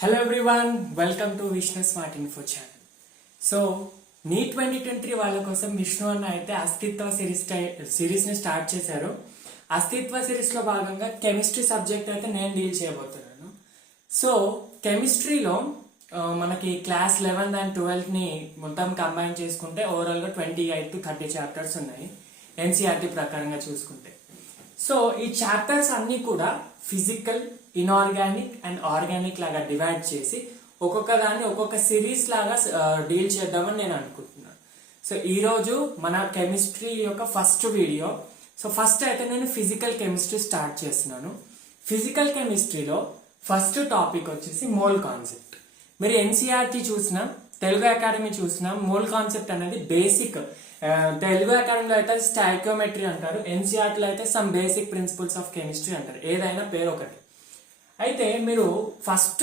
Hello everyone, welcome to Vishnu Smart Info channel. So, NEET 2023 వాళ్ళ కోసం విష్ణు అన్న అయితే అస్తిత్వ సిరీస్ ని స్టార్ట్ చేశారు. అస్తిత్వ సిరీస్ లో భాగంగా కెమిస్ట్రీ సబ్జెక్ట్ అయితే నేను డీల్ చేయబోతున్నాను. సో కెమిస్ట్రీలో మనకి క్లాస్ 11 అండ్ 12 ని మొత్తం కంబైన్ చేసుకుంటే ఓవరాల్ గా 28 to 30 చాప్టర్స్ ఉన్నాయి ఎన్సీఆర్టీ ప్రకారంగా చూసుకుంటే. సో ఈ చాప్టర్స్ అన్ని కూడా ఫిజికల్, ఇన్ఆర్గానిక్ అండ్ ఆర్గానిక్ లాగా డివైడ్ చేసి ఒక్కొక్క దాన్ని ఒక్కొక్క సిరీస్ లాగా డీల్ చేద్దామని నేను అనుకుంటున్నాను. సో ఈ రోజు మన కెమిస్ట్రీ యొక్క ఫస్ట్ వీడియో. సో ఫస్ట్ అయితే నేను ఫిజికల్ కెమిస్ట్రీ స్టార్ట్ చేస్తున్నాను. ఫిజికల్ కెమిస్ట్రీలో ఫస్ట్ టాపిక్ వచ్చేసి మోల్ కాన్సెప్ట్. మీరు ఎన్సీఆర్టీ చూసినా, తెలుగు అకాడమీ చూసినా మోల్ కాన్సెప్ట్ అనేది బేసిక్. తెలుగు అకాడమీలో అయితే స్టాయికియోమెట్రీ అంటారు, ఎన్సీఆర్టీలో అయితే some basic principles of chemistry అంటారు. ఏదైనా పేరు ఒకటి. అయితే మీరు ఫస్ట్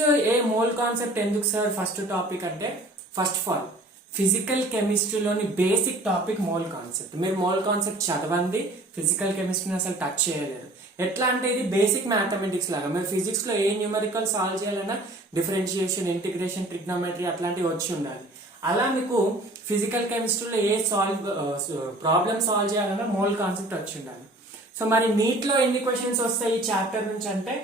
మోల్ కాన్సెప్ట్ ఎందుకు సార్ ఫస్ట్ టాపిక్ అంటే, ఫస్ట్ ఆఫ్ ఆల్ ఫిజికల్ కెమిస్ట్రీలోని బేసిక్ టాపిక్ మోల్ కాన్సెప్ట్. మీరు మోల్ కాన్సెప్ట్ చదవండి, ఫిజికల్ కెమిస్ట్రీని అసలు టచ్ చేయలేరు. ఎట్లా అంటే ఇది బేసిక్ మ్యాథమెటిక్స్ లాగా. మీరు ఫిజిక్స్ లో ఏ న్యూమరికల్ సాల్వ్ చేయాలన్నా డిఫరెన్షియేషన్, ఇంటిగ్రేషన్, ట్రిగ్నోమెట్రీ అట్లాంటివి వచ్చి ఉండాలి. అలా మీకు ఫిజికల్ కెమిస్ట్రీలో ఏ ప్రాబ్లమ్ సాల్వ్ చేయాలన్నా మోల్ కాన్సెప్ట్ వచ్చి ఉండాలి. సో మరి నీట్ లో ఎన్ని క్వశ్చన్స్ వస్తాయి ఈ చాప్టర్ నుంచి అంటే,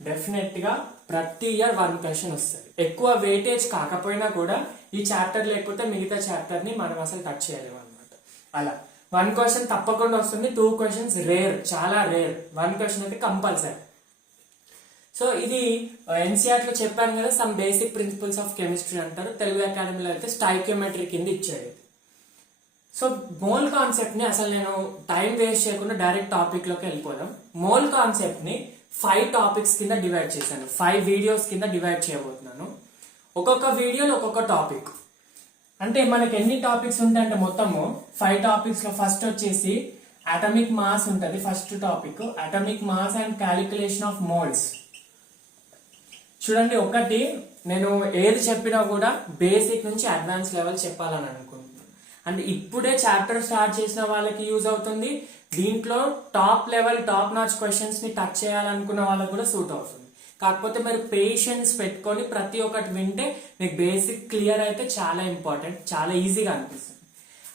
డెఫినెట్ గా ప్రతి ఇయర్ 1 క్వశ్చన్ వస్తుంది. ఎక్కువ వెయిటేజ్ కాకపోయినా కూడా ఈ చాప్టర్ లేకపోతే మిగతా చాప్టర్ ని మనం అసలు టచ్ చేయలేము అనమాట. అలా 1 క్వశ్చన్ తప్పకుండా వస్తుంది. 2 క్వశ్చన్స్ రేర్, చాలా రేర్. 1 క్వశ్చన్ అయితే కంపల్సరీ. సో ఇది ఎన్సీఆర్టీ లో చెప్పాను కదా, some basic principles of chemistry అంటారు. తెలుగు అకాడమీలో అయితే స్టాయికియోమెట్రీ కింద ఇచ్చాడు. సో మోల్ కాన్సెప్ట్ ని అసలు నేను టైం వేస్ట్ చేయకుండా డైరెక్ట్ టాపిక్ లోకి వెళ్ళిపోదాం. మోల్ కాన్సెప్ట్ ని 5 టాపిక్స్ కింద డివైడ్ చేశాను. 5 వీడియోస్ కింద డివైడ్ చేయబోతున్నాను. ఒక్కొక్క వీడియోలో ఒక్కొక్క టాపిక్. అంటే మనకి ఎన్ని టాపిక్స్ ఉంటాయంటే మొత్తము 5 టాపిక్స్ లో ఫస్ట్ వచ్చేసి అటామిక్ మాస్ ఉంటుంది. First topic atomic mass and calculation of moles. చూడండి, ఒకటి నేను ఏది చెప్పినా కూడా బేసిక్ నుంచి అడ్వాన్స్ లెవెల్ చెప్పాలని అనుకుంటున్నాను. అంటే ఇప్పుడే చాప్టర్ స్టార్ట్ చేసిన వాళ్ళకి యూజ్ అవుతుంది. దీంట్లో top level, top notch questions ని టచ్ చేయాలనుకున్న వాళ్ళకి కూడా సూట్ అవుతుంది. కాకపోతే మీరు పేషెన్స్ పెట్టుకొని ప్రతి ఒక్కటి వింటే మీకు బేసిక్ క్లియర్ అయితే చాలా ఇంపార్టెంట్, చాలా ఈజీగా అనిపిస్తుంది.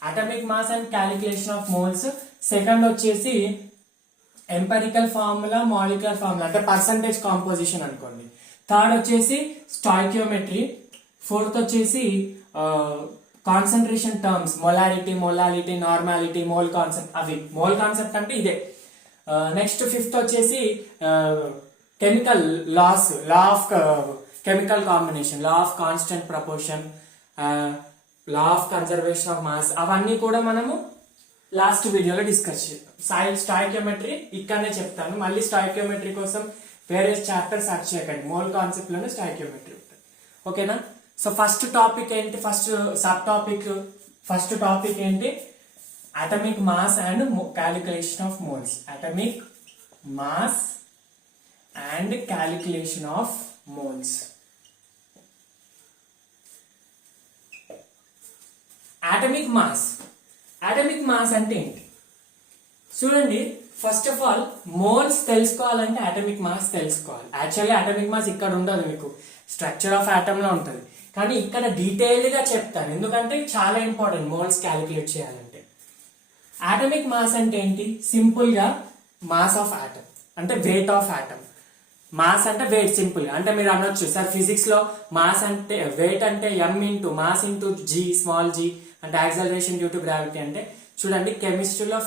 Atomic mass and calculation of moles. Second వచ్చేసి ఎంపెరికల్ ఫార్ములా, మాలిక్యులర్ ఫార్ములా అంటే పర్సంటేజ్ కాంపోజిషన్ అనుకోండి. థర్డ్ వచ్చేసి స్టాయికియోమెట్రీ. ఫోర్త్ వచ్చేసి concentration terms, molarity, normality, mole concept. అవి మోల్ కాన్సెప్ట్ అంటే ఇదే. నెక్స్ట్ ఫిఫ్త్ వచ్చేసి chemical laws, law of chemical combination, law of constant proportion, law of conservation of mass. అవన్నీ కూడా మనము లాస్ట్ వీడియోలో డిస్కస్ చేద్దాం. స్టాయికియోమెట్రీ ఇక్కడనే చెప్తాను. మళ్ళీ స్టాయికియోమెట్రీ కోసం వేరే చాప్టర్ సర్చ్ చేయకండి. మోల్ కాన్సెప్ట్ లోనే స్టాయికియోమెట్రీ ఉంటుంది. ఓకేనా? సో ఫస్ట్ టాపిక్ ఏంటి, ఫస్ట్ టాపిక్ ఏంటి? Atomic mass and calculation of moles. Atomic mass and calculation of moles. Atomic mass అంటే ఏంటి చూడండి. ఫస్ట్ ఆఫ్ ఆల్ మోల్స్ తెలుసుకోవాలంటే అటామిక్ మాస్ తెలుసుకోవాలి. యాక్చువల్లీ అటామిక్ మాస్ ఇక్కడ ఉండదు, మీకు స్ట్రక్చర్ ఆఫ్ ఆటమ్ లో ఉంటుంది. కానీ ఇక్కడ డీటెయిల్డ్ గా చెప్తాను, ఎందుకంటే చాలా ఇంపార్టెంట్ మోల్స్ క్యాలిక్యులేట్ చేయాలంటే. అటామిక్ మాస్ అంటే ఏంటి? సింపుల్ గా మాస్ ఆఫ్ ఆటమ్ అంటే వెయిట్ ఆఫ్ ఆటమ్. మాస్ అంటే వెయిట్. సింపుల్ గా అంటే మీరు అనొచ్చు, సార్ ఫిజిక్స్ లో మాస్ అంటే వెయిట్ అంటే m into mass into g, small g అంటే యాక్సలరేషన్ డ్యూ టు గ్రావిటీ. అంటే చూడండి, కెమిస్ట్రీలో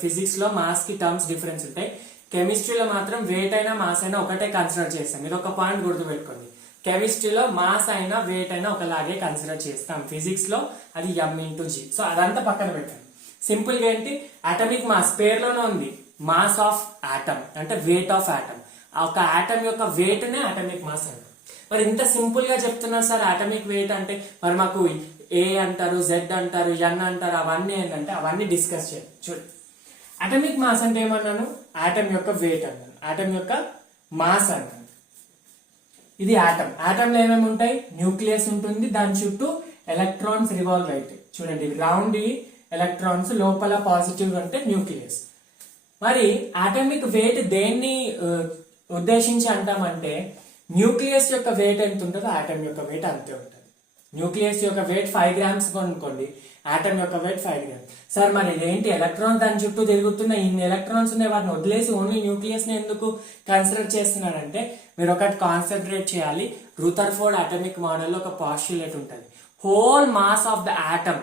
ఫిజిక్స్ లో మాస్ కి టర్మ్స్ డిఫరెన్స్ ఉంటాయి. కెమిస్ట్రీలో మాత్రం వెయిట్ అయినా మాస్ అయినా ఒకటే కన్సిడర్ చేస్తాం. ఇది ఒక పాయింట్ గుర్తుపెట్టుకోండి. కెమిస్ట్రీలో మాస్ అయినా వెయిట్ అయినా ఒకలాగే కన్సిడర్ చేస్తాం. ఫిజిక్స్ లో అది m ఇంటూ g. సో అదంతా పక్కన పెట్టండి. సింపుల్ గా ఏంటి, అటామిక్ మాస్ పేరులోనే ఉంది, మాస్ ఆఫ్ ఆటమ్ అంటే వెయిట్ ఆఫ్ ఆటమ్. ఒక ఆటమ్ యొక్క వెయిట్ నే అటామిక్ మాస్ అంటారు. మరి ఇంత సింపుల్ గా చెప్తున్నారు సార్ అటామిక్ వెయిట్ అంటే, మరి మాకు ఏ అంటారు, జెడ్ అంటారు, ఎన్ అంటారు, అవన్నీ ఏంటంటే అవన్నీ డిస్కస్ చేయాలి. చూడండి, అటామిక్ మాస్ అంటే ఏమన్నాను? ఆటమ్ యొక్క వెయిట్ అన్నాను, ఆటమ్ యొక్క మాస్ అన్నాను. ఇది ఆటమ్. ఆటమ్ లో ఏమేమి ఉంటాయి? న్యూక్లియస్ ఉంటుంది, దాని చుట్టూ ఎలక్ట్రాన్స్ రివాల్వ్ అవుతాయి. చూడండి, రౌండ్ ఎలక్ట్రాన్స్, లోపల పాజిటివ్ అంటే న్యూక్లియస్. మరి అటామిక్ వెయిట్ దేన్ని ఉద్దేశించి అంటామంటే, న్యూక్లియస్ యొక్క వెయిట్ ఎంత ఉంటుందో ఆటమ్ యొక్క వెయిట్ అంతే ఉంటుంది. న్యూక్లియస్ యొక్క వెయిట్ 5 గ్రామ్స్ అనుకోండి, ఆటమ్ యొక్క వెయిట్ 5 గ్రామ్స్. సార్ మరి ఏంటి ఎలక్ట్రాన్ దాని చుట్టూ తిరుగుతున్న ఇన్ని ఎలక్ట్రాన్స్ ఉన్నాయి, వాటిని వదిలేసి ఓన్లీ న్యూక్లియస్ ని ఎందుకు కన్సిడర్ చేస్తున్నాడంటే మీరు ఒకటి కాన్సన్ట్రేట్ చేయాలి. రూథర్ఫోర్డ్ అటామిక్ మోడల్ లో ఒక పాస్టులేట్ ఉంటుంది, whole mass of the atom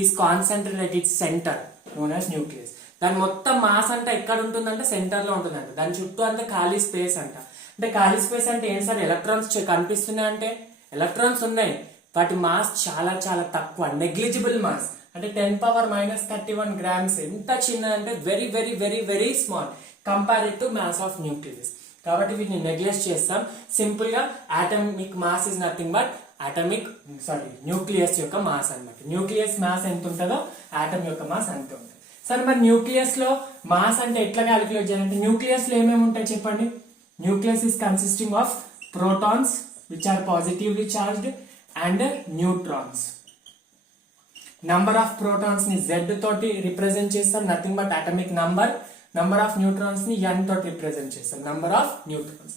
is concentrated at its centre known as nucleus. దాని మొత్తం మాస్ అంతా ఎక్కడ ఉంటుందంటే సెంటర్ లో ఉంటుందంట. దాని చుట్టూ అంతా ఖాళీ స్పేస్ అంట. అంటే ఖాళీ స్పేస్ అంటే ఏం సార్, ఎలక్ట్రాన్స్ కనిపిస్తున్నాయి అంటే ఎలక్ట్రాన్స్ ఉన్నాయి, వాటి మాస్ చాలా చాలా తక్కువ, నెగ్లిజిబుల్ మాస్. అంటే 10⁻⁻31 గ్రామ్స్. ఎంత చిన్నదంటే very very very very small compared to mass of nucleus. కాబట్టి వీటిని నెగ్లెక్ట్ చేస్తాం. సింపుల్ గా atomic mass is nothing but nucleus యొక్క మాస్ అన్నమాట. న్యూక్లియస్ మాస్ ఎంత ఉంటుందో ఆటమ్ యొక్క మాస్ అంతే ఉంటుంది. సరే మరి న్యూక్లియస్ లో మాస్ అంటే ఎట్లా క్యాలిక్యులేట్ చేయాలంటే, న్యూక్లియస్ లో ఏమేమి ఉంటాయి చెప్పండి. Nucleus is consisting of protons which are positively charged and neutrons. Number of protons ని Z తోటి రిప్రజెంట్ చేస్తాం, nothing but atomic number. Number of neutrons ని N తోటి రిప్రజెంట్ చేస్తాం, నంబర్ ఆఫ్ న్యూట్రాన్స్.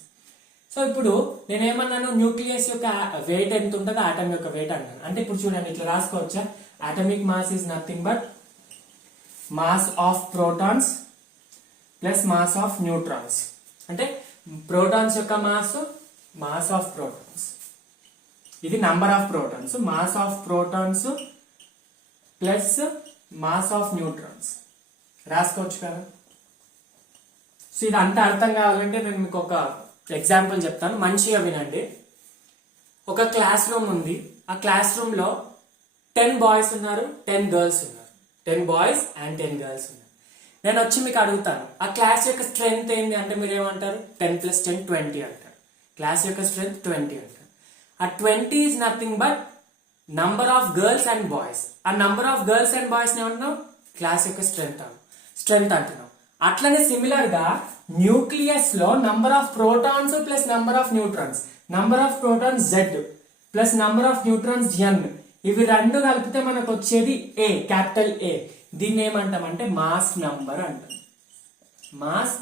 సో ఇప్పుడు నేనేమన్నాను, న్యూక్లియస్ యొక్క వెయిట్ ఎంత ఉంటుందో ఆటమ్ యొక్క వెయిట్ అన్నాను. అంటే ఇప్పుడు చూడండి ఇట్లా రాసుకోవచ్చా, atomic mass is nothing but mass of protons plus mass of neutrons. అంటే ప్రోటాన్స్ యొక్క మాస్ ఆఫ్ ప్రోటాన్స్, ఇది number of protons, mass of protons plus mass of neutrons రాసుకోవచ్చు కదా. సో ఇది అంతా అర్థం కావాలంటే నేను మీకు ఒక ఎగ్జాంపుల్ చెప్తాను, మంచిగా వినండి. ఒక క్లాస్ రూమ్ ఉంది, ఆ క్లాస్ రూమ్ లో 10 బాయ్స్ ఉన్నారు, 10 గర్ల్స్ ఉన్నారు. 10 బాయ్స్ అండ్ 10 గర్ల్స్ ఉన్నారు. నేను వచ్చి మీకు అడుగుతాను ఆ క్లాస్ యొక్క స్ట్రెంగ్త్ ఏంటి అంటే మీరు ఏమంటారు, 10 + 10 20 అంటారు. క్లాస్ యొక్క స్ట్రెంగ్త్ 20 అంటారు. ఆ 20 is nothing but number of girls and boys. ఆ number of girls and boys ఏమన్నావు, క్లాస్ యొక్క స్ట్రెంగ్త్ అంటున్నాం. అట్లనే సిమిలర్ గా న్యూక్లియస్ లో number of protons plus number of neutrons, number of protons Z plus number of neutrons N, ఇవి రెండు కలిపితే మనకు వచ్చేది A, క్యాపిటల్ A. దీన్ని ఏమంటామంటే మాస్ నంబర్ అంటాం. Mass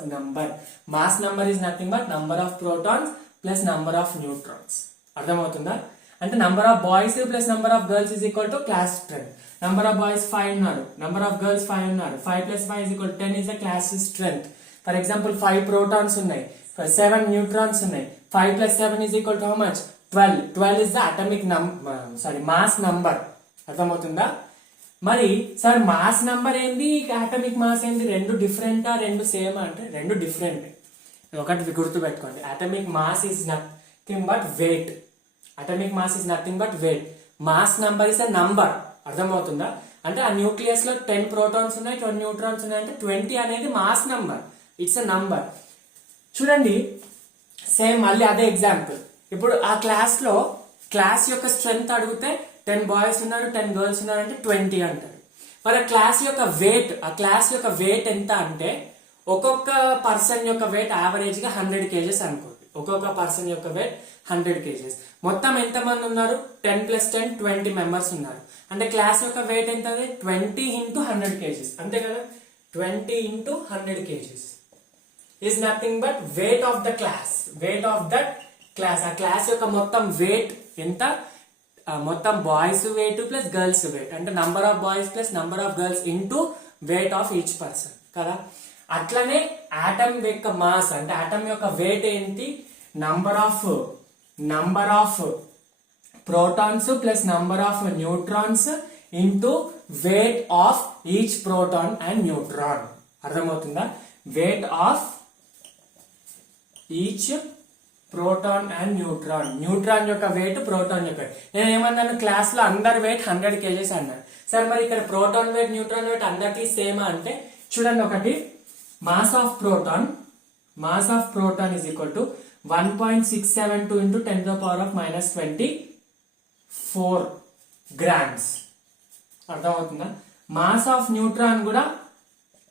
number is nothing but number of protons plus number of neutrons. అర్థమవుతుందా? అంటే number of boys plus number of girls is equal to class strength. Number of boys 5 ఉన్నారు, number of girls 5 ఉన్నారు. 5 + 5 = 10 is the class strength. For example 5 protons ఉన్నాయి, 7 neutrons ఉన్నాయి. 5 + 7 is equal to how much, 12. 12 is the atomic mass number. అర్థమవుతుందా? మరి sir mass number ఏంది, atomic mass ఏంది, రెండు డిఫరెంటా రెండు సేమ్ అంటే రెండు డిఫరెంట్. ఒకటి గుర్తు పెట్టుకోండి, atomic mass is nothing but weight. Atomic mass is nothing but weight. Mass number is a number. అర్థమవుతుందా? అంటే ఆ న్యూక్లియస్ లో 10 ప్రోటాన్స్ ఉన్నాయి, 20 న్యూట్రాన్స్ ఉన్నాయి. అంటే 20 అనేది mass number, it's a number. చూడండి సేమ్ మళ్ళీ అదే ఎగ్జాంపుల్. ఇప్పుడు ఆ క్లాస్ లో క్లాస్ యొక్క స్ట్రెంగ్త్ అడిగితే 10 బాయ్స్ ఉన్నారు, 10 గర్ల్స్ ఉన్నారు అంటే 20 అంటారు. మరి ఆ క్లాస్ యొక్క వెయిట్ ఎంత అంటే ఒక్కొక్క పర్సన్ యొక్క వెయిట్ యావరేజ్ గా 100 kgs అనుకోండి. ఒక్కొక్క పర్సన్ యొక్క వెయిట్ 100 kgs. మొత్తం ఎంత మంది ఉన్నారు, 10 + 10 20 మెంబర్స్ ఉన్నారు. అంటే క్లాస్ యొక్క వెయిట్ ఎంత, 20 × 100 kgs. అంతే కదా, 20 × 100 kgs is nothing but weight of the class. ఆ క్లాస్ యొక్క మొత్తం వెయిట్ ఎంత, మొత్తం boys weight plus girls weight. అంటే number of boys plus number of girls into weight of each person కదా. అట్లనే ఆటమ్ యొక్క మాస్ అంటే ఆటమ్ యొక్క వెయిట్ ఏంటి, number of protons plus number of neutrons into weight of each proton and neutron. అర్థమవుతుందా? Weight of each proton and neutron యొక్క weight, proton యొక్క weight. నేను ఏమన్నాను, క్లాస్ లో అందరి వెయిట్ 100 kgs అన్నాను. సరే మరి ఇక్కడ ప్రోటాన్ వెయిట్, న్యూట్రాన్ వెయిట్ అందరికీ సేమ్ అంటే చూడండి, ఒకటి mass of proton is equal to 1.672 × 10⁻⁻24 grams. అర్థమవుతుందా? మాస్ ఆఫ్ న్యూట్రాన్ కూడా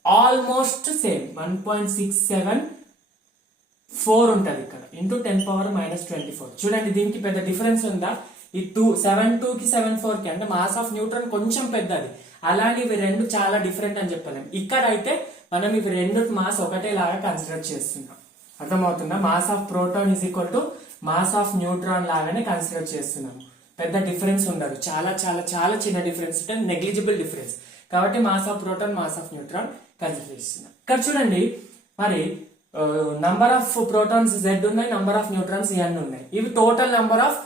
ఆల్మోస్ట్ సేమ్ 1.674 ఉంటది ఇక్కడ ఇంటూ 10⁻⁻24. చూడండి దీనికి పెద్ద డిఫరెన్స్ ఉందా? ఈ 72 కి 74 కి అంటే మాస్ ఆఫ్ న్యూట్రాన్ కొంచెం పెద్దది. అలాగే ఇవి రెండు చాలా డిఫరెంట్ అని చెప్పలేము. ఇక్కడ అయితే మనం ఇవి రెండు మాస్ ఒకటేలాగా కన్సిడర్ చేస్తున్నాం. అర్థమవుతుందా? Mass of proton is equal to mass of neutron లాగానే కన్సిడర్ చేస్తున్నాము. పెద్ద డిఫరెన్స్ ఉండదు, చాలా చాలా చాలా చిన్న డిఫరెన్స్ ఉంటుంది, నెగ్లిజిబుల్ డిఫరెన్స్. కాబట్టి mass of proton mass of neutron consider చేస్తున్నాం. ఇక్కడ చూడండి, మరి నంబర్ ఆఫ్ ప్రోటాన్స్ Z ఉన్నాయి, నంబర్ ఆఫ్ న్యూట్రాన్స్ N ఉన్నాయి. ఇవి total number of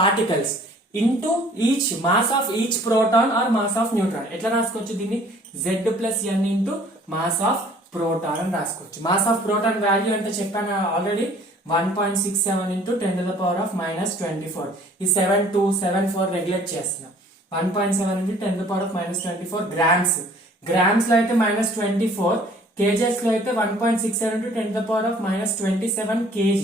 particles into each mass of each proton or mass of neutron. ఎట్లా రాసుకోవచ్చు దీన్ని? Z plus N into mass of proton అని రాసుకోవచ్చు. మాస్ ఆఫ్ ప్రోటాన్ వాల్యూ ఎంత చెప్పాను already, 1.67 into 10 to the power of -24. ఈ 7274 రెగ్యులేట్ చేస్తున్నాం. 1.7 into 10 to the power of -24 grams. Grams లో అయితే -24, కేజెస్ లో అయితే 1.67 into 10 to the power of -27 kg.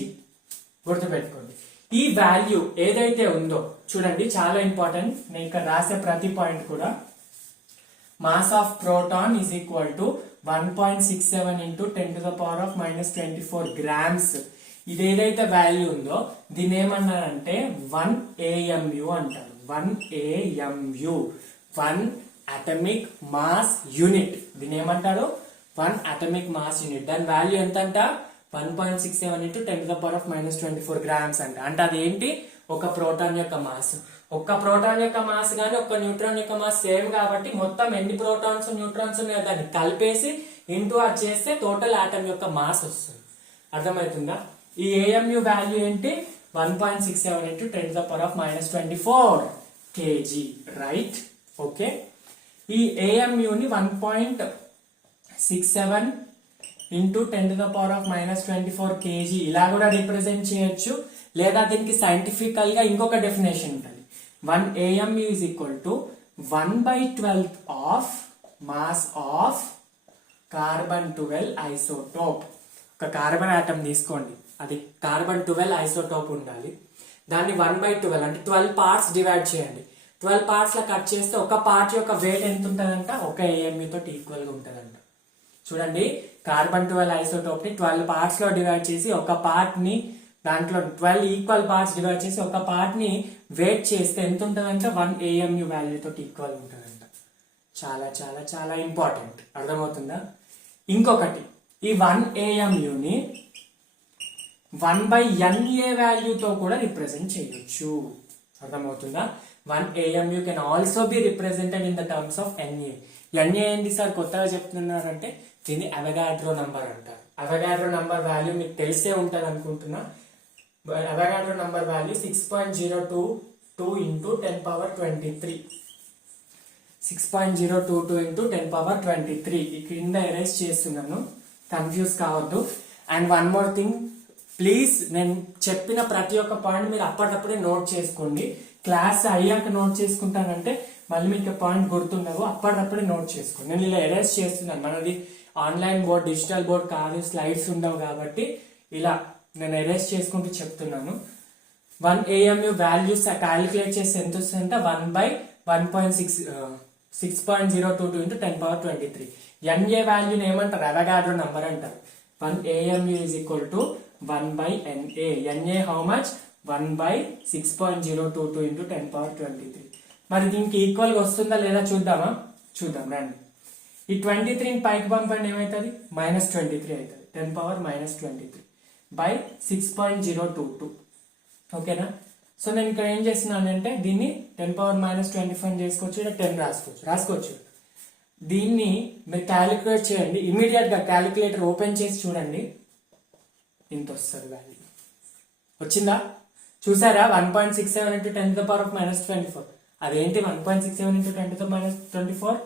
గుర్తుపెట్టుకోండి. ఈ వాల్యూ ఏదైతే ఉందో చూడండి, చాలా ఇంపార్టెంట్. నేను ఇక్కడ రాసే ప్రతి పాయింట్ కూడా mass of proton is equal to 1.67 into 10 to the power of -24 grams. ఇది ఏదైతే వాల్యూ ఉందో దీని ఏమన్నారంటే 1 AMU అంటారు. 1 AMU, 1 అటమిక్ మాస్ యూనిట్. దీని ఏమంటారు? 1 అటమిక్ మాస్ యూనిట్. దాని వాల్యూ ఎంత అంట? 1.67 into 10 to the power of -24 grams అంట. అంటే అదేంటి? ఒక ప్రోటాన్ యొక్క మాస్. ఒక్క ప్రోటాన్ యొక్క మాస్ కానీ ఒక్క న్యూట్రాన్ యొక్క మాస్ సేమ్ కాబట్టి మొత్తం ఎన్ని ప్రోటాన్స్ న్యూట్రాన్స్ ఉన్నాయో దాన్ని కలిపేసి ఇంటూ అది చేస్తే టోటల్ ఆటమ్ యొక్క మాస్ వస్తుంది. అర్థమవుతుందా? ఈ AMU వాల్యూ ఏంటి? 1.67 into 10 to the power of -24 kg. Right? Okay. ఈ AMU ని 1.67 into 10 to the power of -24 kg ఇలా కూడా రిప్రజెంట్ చేయొచ్చు. లేదా దీనికి సైంటిఫికల్ గా ఇంకొక డెఫినేషన్ ఉంటుంది. 1 AMU is equal to 1/12 of mass of carbon 12 isotope. ఒక కార్బన్ ఆటమ్ తీసుకోండి, అది కార్బన్ 12 ఐసోటోప్ ఉండాలి. దాన్ని 1/12 అంటే 12 పార్ట్స్ డివైడ్ చేయండి. 12 పార్ట్స్ లో కట్ చేస్తే ఒక పార్ట్ యొక్క వెయిట్ ఎంత ఉంటుందంట? ఒక AMU తోటి ఈక్వల్ గా ఉంటుందంట. చూడండి, కార్బన్ 12 ఐసోటోప్ ని 12 పార్ట్స్ లో డివైడ్ చేసి ఒక పార్ట్ ని దాంట్లో 12 ఈక్వల్ పార్ట్స్ డివైడ్ చేసి ఒక పార్ట్ ని వెయిట్ చేస్తే ఎంత ఉంటుందంటే 1 AMU వాల్యూ తోటి ఈక్వల్ ఉంటుందంట. చాలా చాలా చాలా ఇంపార్టెంట్. అర్థమవుతుందా? ఇంకొకటి, ఈ 1 AMU ని 1/NA వాల్యూతో కూడా రిప్రజెంట్ చేయొచ్చు. అర్థమవుతుందా? 1 AMU can also be represented in the terms of NA. NA ఏంటి సార్ కొత్తగా చెప్తున్నారంటే దీన్ని అవగాడ్రో నంబర్ అంటారు. అవగాడ్రో నంబర్ వాల్యూ మీకు తెలిసే ఉంటుంది అనుకుంటున్నా. Avogadro number value 6.022 into 10^23. 6.022 into 10^23. ఈ క్రింద ఎరేజ్ చేస్తున్నాను, కన్ఫ్యూజ్ కావద్దు. And one more thing, please నేను చెప్పిన ప్రతి ఒక్క పాయింట్ మీరు అప్పటికప్పుడే నోట్ చేసుకోండి. క్లాస్ అయ్యాక నోట్ చేసుకుంటానంటే మళ్ళీ మీకు పాయింట్ గుర్తుండవు. అప్పటికప్పుడే నోట్ చేసుకోండి. నేను ఇలా ఎరేజ్ చేస్తున్నాను. మనది ఆన్లైన్ బోర్డ్, డిజిటల్ బోర్డ్ కాదు, స్లైడ్స్ ఉండవు కాబట్టి ఇలా నేను ఎరేజ్ చేసుకుంటూ చెప్తున్నాను. 1 AMU వాల్యూస్ క్యాలిక్యులేట్ చేసి ఎంత వస్తుందంటే 6.022 ఇంటూ 10^23. NA వాల్యూని ఏమంటారు? అవగాడ్రో నంబర్ అంటారు. 1 AMU is equal to 1/NA. NA how much? 1/6.022 into 10^23. మరి దీనికి ఈక్వల్ గా వస్తుందా లేదా చూద్దామా? చూద్దాం రండి. ఈ 23ని పైకి పంపండి, ఏమవుతుంది? -23 అవుతుంది. 10^-23 by 6.022. ఓకేనా? సో నేను ఇక్కడ ఏం చేస్తున్నానంటే దీన్ని 10^-25 చేసుకోవచ్చు, ఇక్కడ 10 రాసుకోవచ్చు. దీన్ని మీరు క్యాలిక్యులేట్ చేయండి. ఇమీడియట్ గా క్యాలిక్యులేటర్ ఓపెన్ చేసి చూడండి, ఇంత వస్తుంది వాల్యూ. వచ్చిందా? చూసారా? 1.67 ఇంటూ 10^-24. అదేంటి 1.67 ఇంటూ 10^-24?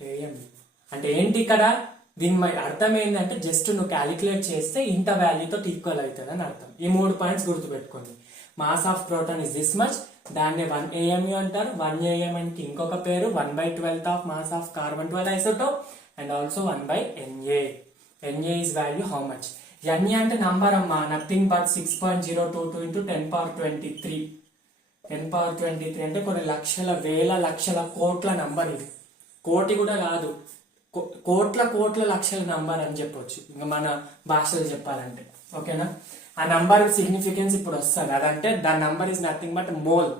AMU అంటే ఏంటి ఇక్కడ? దీని అర్థం ఏంటంటే జస్ట్ నువ్వు క్యాలిక్యులేట్ చేస్తే ఇంత వాల్యూతో ఈక్వల్ అవుతుంది అని అర్థం. ఈ 3 పాయింట్స్ గుర్తుపెట్టుకోండి. Mass of proton is this much, దాన్ని 1 AMU అంటారు. 1 AMU కి ఇంకొక పేరు 1/12 of mass of carbon 12 isotope and also 1/NA. NA is value how much? NA అంటే నంబర్ అమ్మా, నథింగ్ బట్ 6.022 ఇంటూ 10^23. 10^23 అంటే కొన్ని లక్షల, వేల, లక్షల, కోట్ల నంబర్. ఇది కోటి కూడా కాదు, కోట్ల లక్షల నంబర్ అని చెప్పొచ్చు ఇంకా మన భాషలో చెప్పాలంటే. ఓకేనా? ఆ నంబర్ సిగ్నిఫికెన్స్ ఇప్పుడు వస్తుంది. అదంటే దాని number is nothing but mole.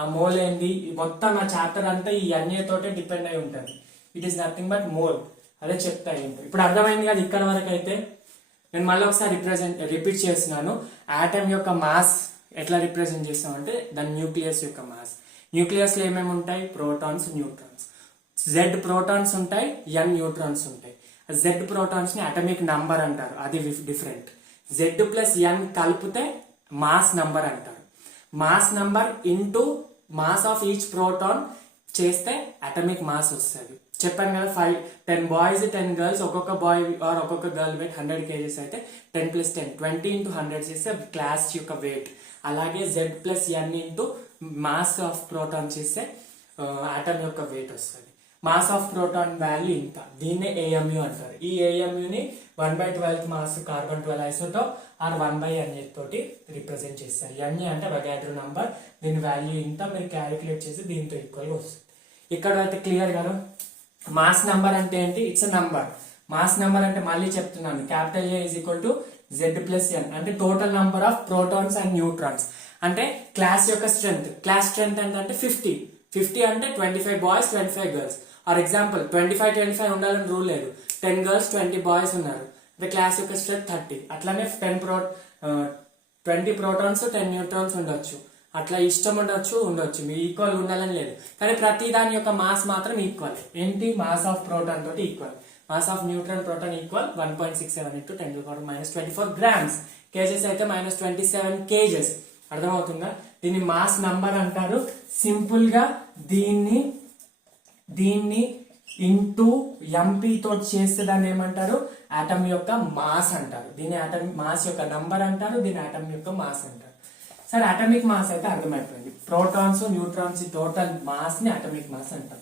ఆ మోల్ ఏంది? మొత్తం ఆ చాప్టర్ అంతా ఈ NA తోటే డిపెండ్ అయి ఉంటుంది. It is nothing but mole. అదే చెప్తా ఏంటో. ఇప్పుడు అర్థమైంది కదా ఇక్కడ వరకు అయితే. నేను మళ్ళీ ఒకసారి రిపీట్ చేస్తున్నాను. ఆటమ్ యొక్క మాస్ ఎట్లా రిప్రజెంట్ చేస్తాం అంటే దాని న్యూక్లియస్ యొక్క మాస్. న్యూక్లియస్ లో ఏమేమి ఉంటాయి? Protons, neutrons. జెడ్ ప్రోటాన్స్ ఉంటాయి, ఎన్ న్యూట్రాన్స్ ఉంటాయి. జెడ్ ప్రోటాన్స్ ని అటమిక్ నంబర్ అంటారు, అది డిఫరెంట్. జెడ్ ప్లస్ ఎన్ కలిపితే మాస్ నంబర్ అంటారు. Mass number into mass of each proton చేస్తే అటమిక్ మాస్ వస్తుంది. చెప్పాను కదా, 10 బాయ్స్ 10 గర్ల్స్, ఒక్కొక్క బాయ్ ఆర్ ఒక్కొక్క గర్ల్ వెయిట్ 100 kgs అయితే 10 + 10 20 × 100 చేస్తే క్లాస్ యొక్క వెయిట్. అలాగే Z plus N into mass of proton చేస్తే ఆటమ్ యొక్క వెయిట్ వస్తుంది. మాస్ ఆఫ్ ప్రోటాన్ వాల్యూ ఇంత, దీన్నే ఏఎంయు అంటారు. ఈ ఏఎంయుని 1/12 mass carbon 12 isotope or 1/Na తోటి రిప్రజెంట్ చేస్తారు. Na అంటే అవగాడ్రో నంబర్, దీని వాల్యూ ఇంత, మీరు క్యాలిక్యులేట్ చేసి దీంతో ఈక్వల్ గా వస్తుంది. ఇక్కడ అయితే క్లియర్ కదా. మాస్ నంబర్ అంటే ఏంటి? It's number. మాస్ నంబర్ అంటే మళ్ళీ చెప్తున్నాను, క్యాపిటల్ A = Z + N అంటే total number of protons and neutrons. అంటే క్లాస్ యొక్క స్ట్రెంత్. క్లాస్ స్ట్రెంత్ అంటే 50 అంటే 25 బాయ్స్ 25 గర్ల్స్. ఫర్ ఎగ్జాంపుల్ 25 ఉండాలని రూల్ లేదు. 10 గర్ల్స్ 20 బాయ్స్ ఉన్నారు అంటే క్లాస్ యొక్క స్ట్రెంత్ 30. అట్లానే 20 ప్రోటాన్స్ 10 న్యూట్రాన్స్ ఉండొచ్చు. అట్లా ఇష్టం ఉండొచ్చు మీ ఈక్వల్ ఉండాలని లేదు. కానీ ప్రతి దాని యొక్క మాస్ మాత్రం ఈక్వల్. ఏంటి? మాస్ ఆఫ్ ప్రోటాన్ తోటి equal. Mass of neutron proton equal 1.67 × 10⁻⁻24 grams. KGs అయితే -27 kgs. అర్థమవుతుందా? దీన్ని మాస్ నంబర్ అంటారు. సింపుల్ గా దీన్ని ఇంటూ ఎంపీ తోటి చేస్తే దాన్ని ఏమంటారు? ఆటమ్ యొక్క మాస్ అంటారు. దీన్ని ఆటమ్ మాస్ యొక్క నంబర్ అంటారు, దీన్ని ఆటమ్ యొక్క మాస్ అంటారు. సరే, అటమిక్ మాస్ అయితే అర్థమైపోయింది. ప్రోటాన్స్ న్యూట్రాన్స్ టోటల్ మాస్ ని అటమిక్ మాస్ అంటాం.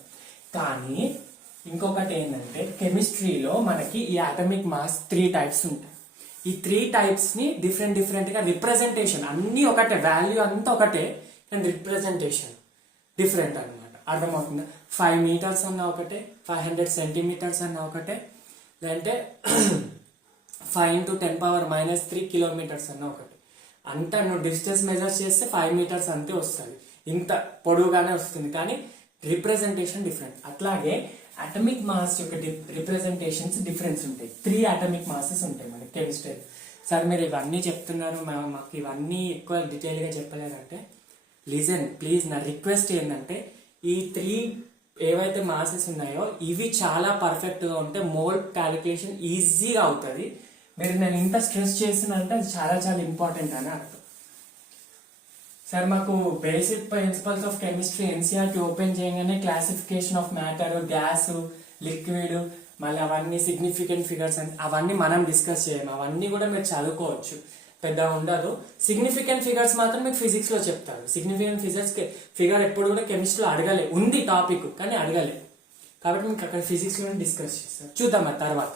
కానీ ఇంకొకటి ఏంటంటే, కెమిస్ట్రీలో మనకి ఈ అటమిక్ మాస్ 3 టైప్స్ ఉంటాయి. ఈ 3 టైప్స్ ని డిఫరెంట్ గా రిప్రజెంటేషన్ అన్ని ఒకటే, వాల్యూ అంతా ఒకటే, కానీ రిప్రజెంటేషన్ డిఫరెంట్ అనమాట. అర్థమవుతుందా? 5 meters అన్న ఒకటే, 500 centimeters అన్న ఒకటే, లేదంటే 5 × 10⁻³ kilometers అన్న ఒకటే. అంతా నువ్వు డిస్టెన్స్ మెజర్ చేస్తే 5 meters అంతే వస్తుంది, ఇంత పొడవుగానే వస్తుంది, కానీ రిప్రజెంటేషన్ డిఫరెంట్. అట్లాగే అటమిక్ మాస్ యొక్క రిప్రజెంటేషన్స్ డిఫరెన్స్ ఉంటాయి. 3 అటమిక్ మాసెస్ ఉంటాయి మనకి కెమిస్ట్రీ. సార్ మీరు ఇవన్నీ చెప్తున్నారు, మాకు ఇవన్నీ ఎక్కువ డీటెయిల్ గా చెప్పలేదంటే, లిజన్ ప్లీజ్. నా రిక్వెస్ట్ ఏంటంటే, ఈ 3 ఏవైతే మాసెస్ ఉన్నాయో ఇవి చాలా పర్ఫెక్ట్ గా ఉంటే మోల్ క్యాలిక్యులేషన్ ఈజీగా అవుతుంది. నేను ఇంత స్ట్రెస్ చేస్తున్నంటే అది చాలా చాలా ఇంపార్టెంట్ అని అర్థం. సార్ మాకు basic principles of chemistry NCERT open చేయగానే classification of matter, gas, liquid, మళ్ళీ అవన్నీ సిగ్నిఫికెంట్ ఫిగర్స్ అని అవన్నీ మనం డిస్కస్ చేయము. అవన్నీ కూడా మీరు చదువుకోవచ్చు, పెద్దగా ఉండదు. సిగ్నిఫికెంట్ ఫిగర్స్ మాత్రం మీకు ఫిజిక్స్ లో చెప్తారు. సిగ్నిఫికెంట్ ఫిగర్ ఎప్పుడు కూడా కెమిస్ట్రీలో అడగలే, ఉంది టాపిక్ కానీ అడగలే, కాబట్టి మీకు అక్కడ ఫిజిక్స్ లో డిస్కస్ చేస్తారు. చూద్దాం మరి తర్వాత.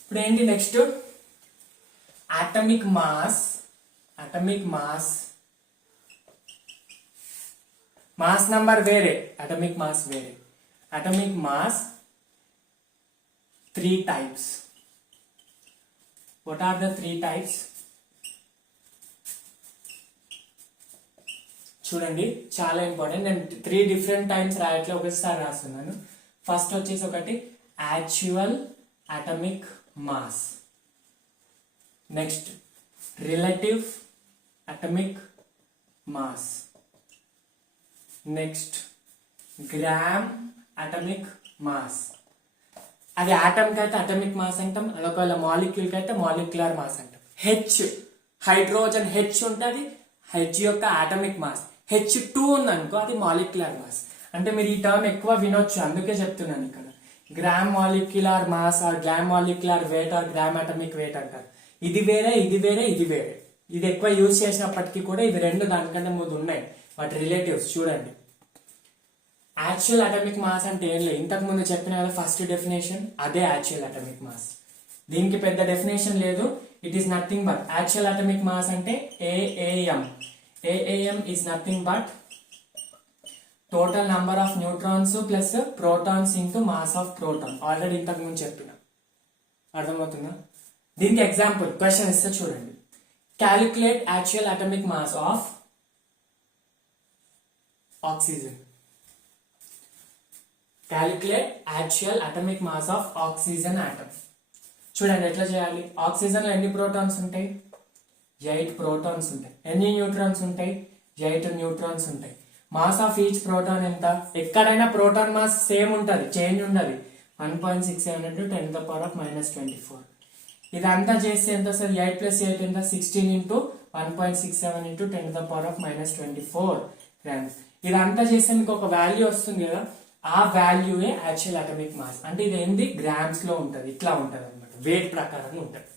ఇప్పుడు ఏంటి next? Atomic mass. Mass number వేరే, అటమిక్ మాస్ వేరే. Atomic mass 3 types. What are the 3 types? చూడండి, చాలా ఇంపార్టెంట్. నేను 3 different టైమ్స్ రాయట్లే, ఒకసారి రాస్తున్నాను. ఫస్ట్ వచ్చేసి ఒకటి actual atomic mass, next relative atomic mass, next gram atomic mass. అది ఆటమ్ కి అయితే అటమిక్ మాస్ అంటాం, అది ఒకవేళ మాలిక్యూల్ కి అయితే మాలిక్యులర్ మాస్ అంటాం. హెచ్ హైడ్రోజన్ హెచ్ ఉంటుంది, హెచ్ యొక్క ఆటమిక్ మాస్. H2 ఉందనుకో అది మాలిక్యులర్ మాస్. అంటే మీరు ఈ టర్మ్ ఎక్కువ వినొచ్చు, అందుకే చెప్తున్నాను ఇక్కడ. Gram molecular mass or gram molecular weight or gram atomic weight అంటారు. ఇది వేరే, ఇది వేరే, ఇది వేరే. ఇది ఎక్కువ యూజ్ చేసినప్పటికీ కూడా ఇవి రెండు దానికంటే ముందు ఉన్నాయి. వాటి రిలేటివ్స్ చూడండి. యాక్చువల్ అటమిక్ మాస్ అంటే ఏం లేదు, ఇంతకు ముందు చెప్పిన ఫస్ట్ డెఫినేషన్ అదే యాక్చువల్ అటమిక్ మాస్. దీనికి పెద్ద డెఫినేషన్ లేదు. It is nothing but actual atomic mass అంటే AAM. AAM is nothing but total number of neutrons plus protons into mass of proton. Already ఇంతకు ముందు చెప్పిన, అర్థమవుతుందా? దీనికి ఎగ్జాంపుల్ క్వశ్చన్ ఇస్తే చూడండి. Calculate actual atomic mass of oxygen. Calculate actual atomic mass of oxygen atom. చూడండి ఎట్లా చేయాలి. ఆక్సిజన్లో ఎన్ని ప్రోటాన్స్ ఉంటాయి? 8 ప్రోటాన్స్ ఉంటాయి. ఎన్ని న్యూట్రాన్స్ ఉంటాయి? 8 న్యూట్రాన్స్ ఉంటాయి. మాస్ ఆఫ్ ఈచ్ ప్రోటాన్ ఎంత? ఎక్కడైనా ప్రోటాన్ మాస్ సేమ్ ఉంటుంది, చేంజ్ ఉండదు. 1.67 into 10⁻⁻24. ఇదంతా చేస్తే ఎంత వస్తుంది? 8 + 8 ఎంత? 16 into 1.67 into 10⁻⁻24 గ్రామ్స్. ఇదంతా చేస్తే మీకు ఒక వాల్యూ వస్తుంది కదా, ఆ వాల్యూయే యాక్చువల్ అటామిక్ మాస్. అంటే ఇది ఏంది? గ్రామ్స్ లో ఉంటుంది, ఇట్లా ఉంటుంది అనమాట, వెయిట్ ప్రకారంగా ఉంటుంది.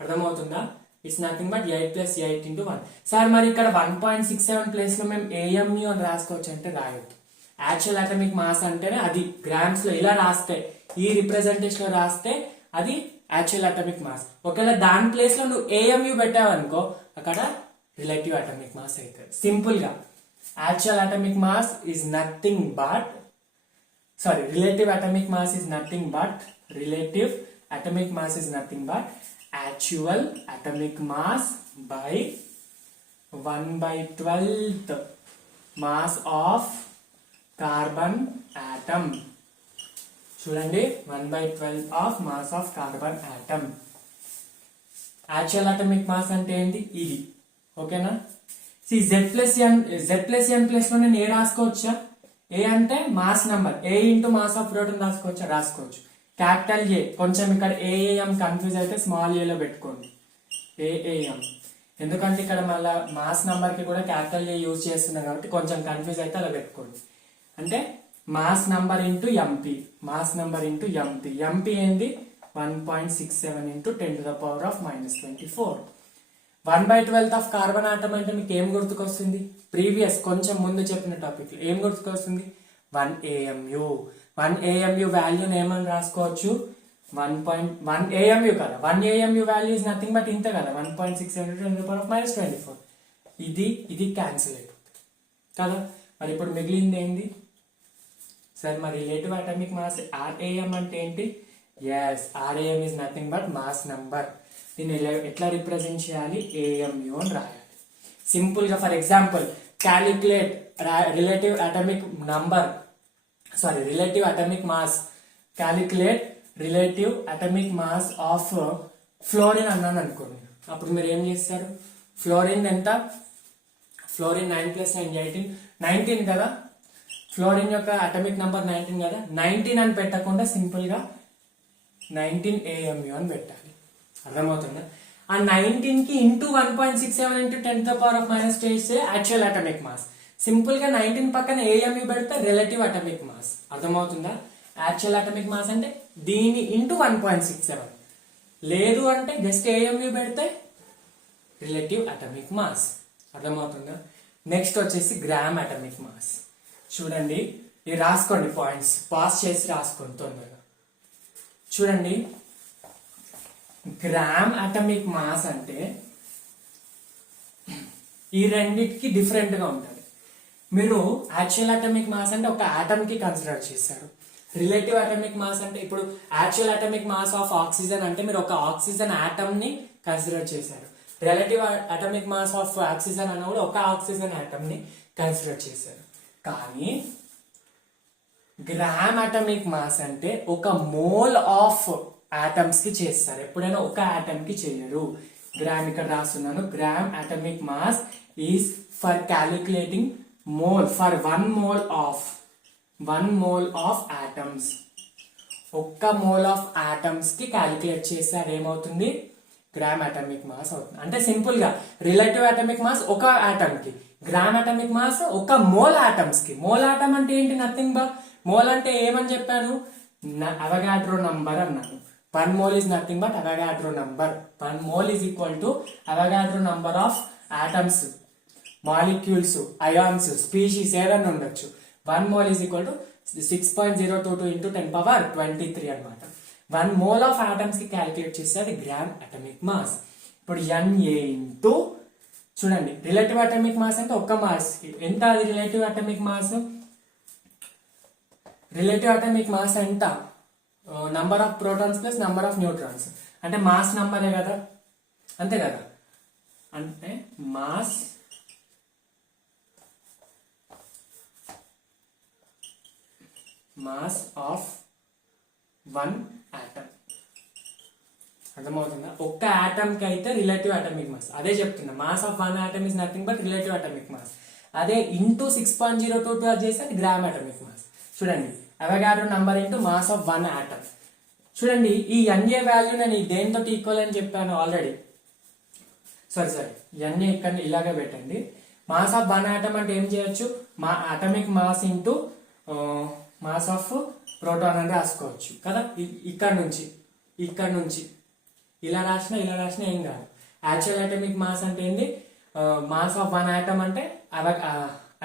అర్థమవుతుందా? It's nothing but 8 + 8 into 1. Sir మరి ఇక్కడ 1.67 ప్లేస్ లో మేము AMU అని రాసుకోవచ్చు అంటే రాయొద్దు. యాక్చువల్ అటామిక్ మాస్ అంటేనే అది గ్రామ్స్ లో ఇలా రాస్తే, ఈ రిప్రజెంటేషన్ లో రాస్తే అది యాక్చువల్ అటామిక్ మాస్. ఒకవేళ దాని ప్లేస్ లో నువ్వు AMU పెట్టావనుకో, అక్కడ రిలేటివ్ అటామిక్ మాస్ అవుతుంది. సింపుల్ గా actual atomic mass is nothing but relative atomic mass is nothing but relative atomic mass is nothing but actual atomic mass by 1/12th mass of carbon atom. చూడండి, 1/12 of mass of carbon atom. Actual atomic mass అంటే ఏంటి? ఇది. ఓకేనా? Z+N plus లో నేను ఏ రాసుకోవచ్చా? A అంటే mass number, A into mass of proton రాసుకోవచ్చా? రాసుకోవచ్చు. క్యాపిటల్ ఏ, కొంచెం ఇక్కడ AAM కన్ఫ్యూజ్ అయితే స్మాల్ ఏలో పెట్టుకోండి, AAM. ఎందుకంటే ఇక్కడ మళ్ళీ మాస్ నంబర్ కి కూడా క్యాపిటల్ ఏ యూజ్ చేస్తున్నాం కాబట్టి కొంచెం కన్ఫ్యూజ్ అయితే అలా పెట్టుకోండి. అంటే mass number into MP, mass number into MP. MP ఏంది? 1.67 into 10⁻⁻24. 1/12 ఆఫ్ కార్బన్ ఆటమ్ అంటే మీకు ఏం గుర్తుకొస్తుంది? ప్రీవియస్ కొంచెం ముందు చెప్పిన టాపిక్ లో ఏం గుర్తుకొస్తుంది? 1 AMU. 1 AMU వాల్యూని ఏమని రాసుకోవచ్చు? 1 AMU కదా, 1 AMU value is nothing but ఇంత కదా, 1.67 into 10⁻⁻24. ఇది క్యాన్సిల్ అయిపోతుంది కదా. మరి ఇప్పుడు మిగిలింది ఏంది? సరే, మరి రిలేటివ్ అటామిక్ మాస్ RAM అంటే ఏంటి? Yes, RAM is nothing but mass number. దీన్ని ఎట్లా రిప్రజెంట్ చేయాలి? AMU అని రాయాలి. సింపుల్ గా for example calculate relative atomic mass. Calculate relative atomic mass of fluorine అన్నాను అనుకోండి. అప్పుడు మీరు ఏం చేస్తారు? ఫ్లోరిన్ ఎంత? ఫ్లోరిన్ 9 + 9 18, 19 కదా. ఫ్లోరిన్ యొక్క అటామిక్ నంబర్ 19 కదా. 19 అని పెట్టకుండా సింపుల్ గా 19 AMU అని పెట్టాలి. అర్థమవుతుందా? ఆ 19 కి ఇంటూ 1.67 into 10⁻⁻ చేస్తే యాక్చువల్ అటామిక్ మాస్. సింపుల్ గా 19 పక్కన AMU పెడితే రిలేటివ్ అటామిక్ మాస్. అర్థమవుతుందా? యాక్చువల్ అటామిక్ మాస్ అంటే దీని ఇంటూ 1.67, లేదు అంటే జస్ట్ AMU పెడితే రిలేటివ్ అటామిక్ మాస్. అర్థమవుతుందా? నెక్స్ట్ వచ్చేసి గ్రామ్ అటామిక్ మాస్. చూడండి, ఇది రాసుకోండి, పాయింట్స్ పాస్ చేసి రాసుకోండి తొందరగా. చూడండి, గ్రామ్ అటామిక్ మాస్ అంటే ఈ రెండింటికి డిఫరెంట్ గా ఉంటుంది. మీరు యాక్చువల్ అటామిక్ మాస్ అంటే ఒక ఆటమ్ కి కన్సిడర్ చేస్తారు. రిలేటివ్ అటామిక్ మాస్ అంటే ఇప్పుడు actual atomic mass of oxygen అంటే మీరు ఒక ఆక్సిజన్ ఆటమ్ ని కన్సిడర్ చేశారు. Relative atomic mass of oxygen అన్న కూడా ఒక ఆక్సిజన్ ఆటమ్ ని కన్సిడర్ చేశారు. కానీ గ్రామ్ అటామిక్ మాస్ అంటే ఒక మోల్ ఆఫ్ ఆటమ్స్ కి చేస్తారు, ఎప్పుడైనా ఒక ఆటమ్ కి చేయరు. గ్రామ్ ఇక్కడ రాస్తున్నాను. Gram atomic mass is for calculating mole for 1 mole of atoms. ఒక్క మోల్ ఆఫ్ ఆటమ్స్ కి క్యాలిక్యులేట్ చేస్తే అదేమవుతుంది? గ్రామ్ అటామిక్ మాస్ అవుతుంది. అంటే సింపుల్ గా రిలేటివ్ అటామిక్ మాస్ ఒక ఆటమ్ కి, గ్రామ్ అటామిక్ మాస్ ఒక మోల్ ఆటమ్స్ కి. మోల్ ఆటమ్ అంటే ఏంటి? నథింగ్ బట్, మోల్ అంటే ఏమని చెప్పాను? అవగాడ్రో నంబర్ అన్నాను. 1 mole is nothing but Avogadro number. 1 mole is equal to Avogadro number of atoms, molecules, ions, species ఏదైనా ఉండొచ్చు. 1 mole is equal to 6.022 into 10⁻23 అన్నమాట. 1 mole of atoms కి క్యాలిక్యులేట్ చేస్తే అది గ్రామ్ అటామిక్ మాస్. ఇప్పుడు NA into చూడండి, relative atomic mass అంటే ఒక్క మాస్ కి ఎంత? అది relative atomic mass. Relative atomic mass ఎంత? Number of protons plus number of neutrons. అంటే మాస్ నంబరే కదా, అంతే కదా. అంటే మాస్ ఆఫ్ 1 atom. అర్థమవుతుందా? ఒక్క ఆటమ్ కి అయితే రిలేటివ్ అటామిక్ మాస్. అదే చెప్తున్నా, mass of one atom is nothing but relative atomic mass. అదే ఇంటూ 6.022 అది చేస్తే అది గ్రామ్ అటామిక్ మాస్. చూడండి, Avogadro number into mass of one atom. చూడండి, ఈ ఎన్ఏ వాల్యూ నేను దేంతో ఈక్వల్ అని చెప్పాను ఆల్రెడీ. సారీ ఎన్ఏ ఇక్కడ ఇలాగే పెట్టండి. మాస్ ఆఫ్ వన్ ఆటమ్ అంటే ఏం చేయొచ్చు, మా atomic mass into mass of proton అని రాసుకోవచ్చు కదా. ఇక్కడ నుంచి ఇలా రాసినా ఏం కాదు. యాక్చువల్ అటామిక్ మాస్ అంటే ఏంది, మాస్ ఆఫ్ వన్ ఆటమ్ అంటే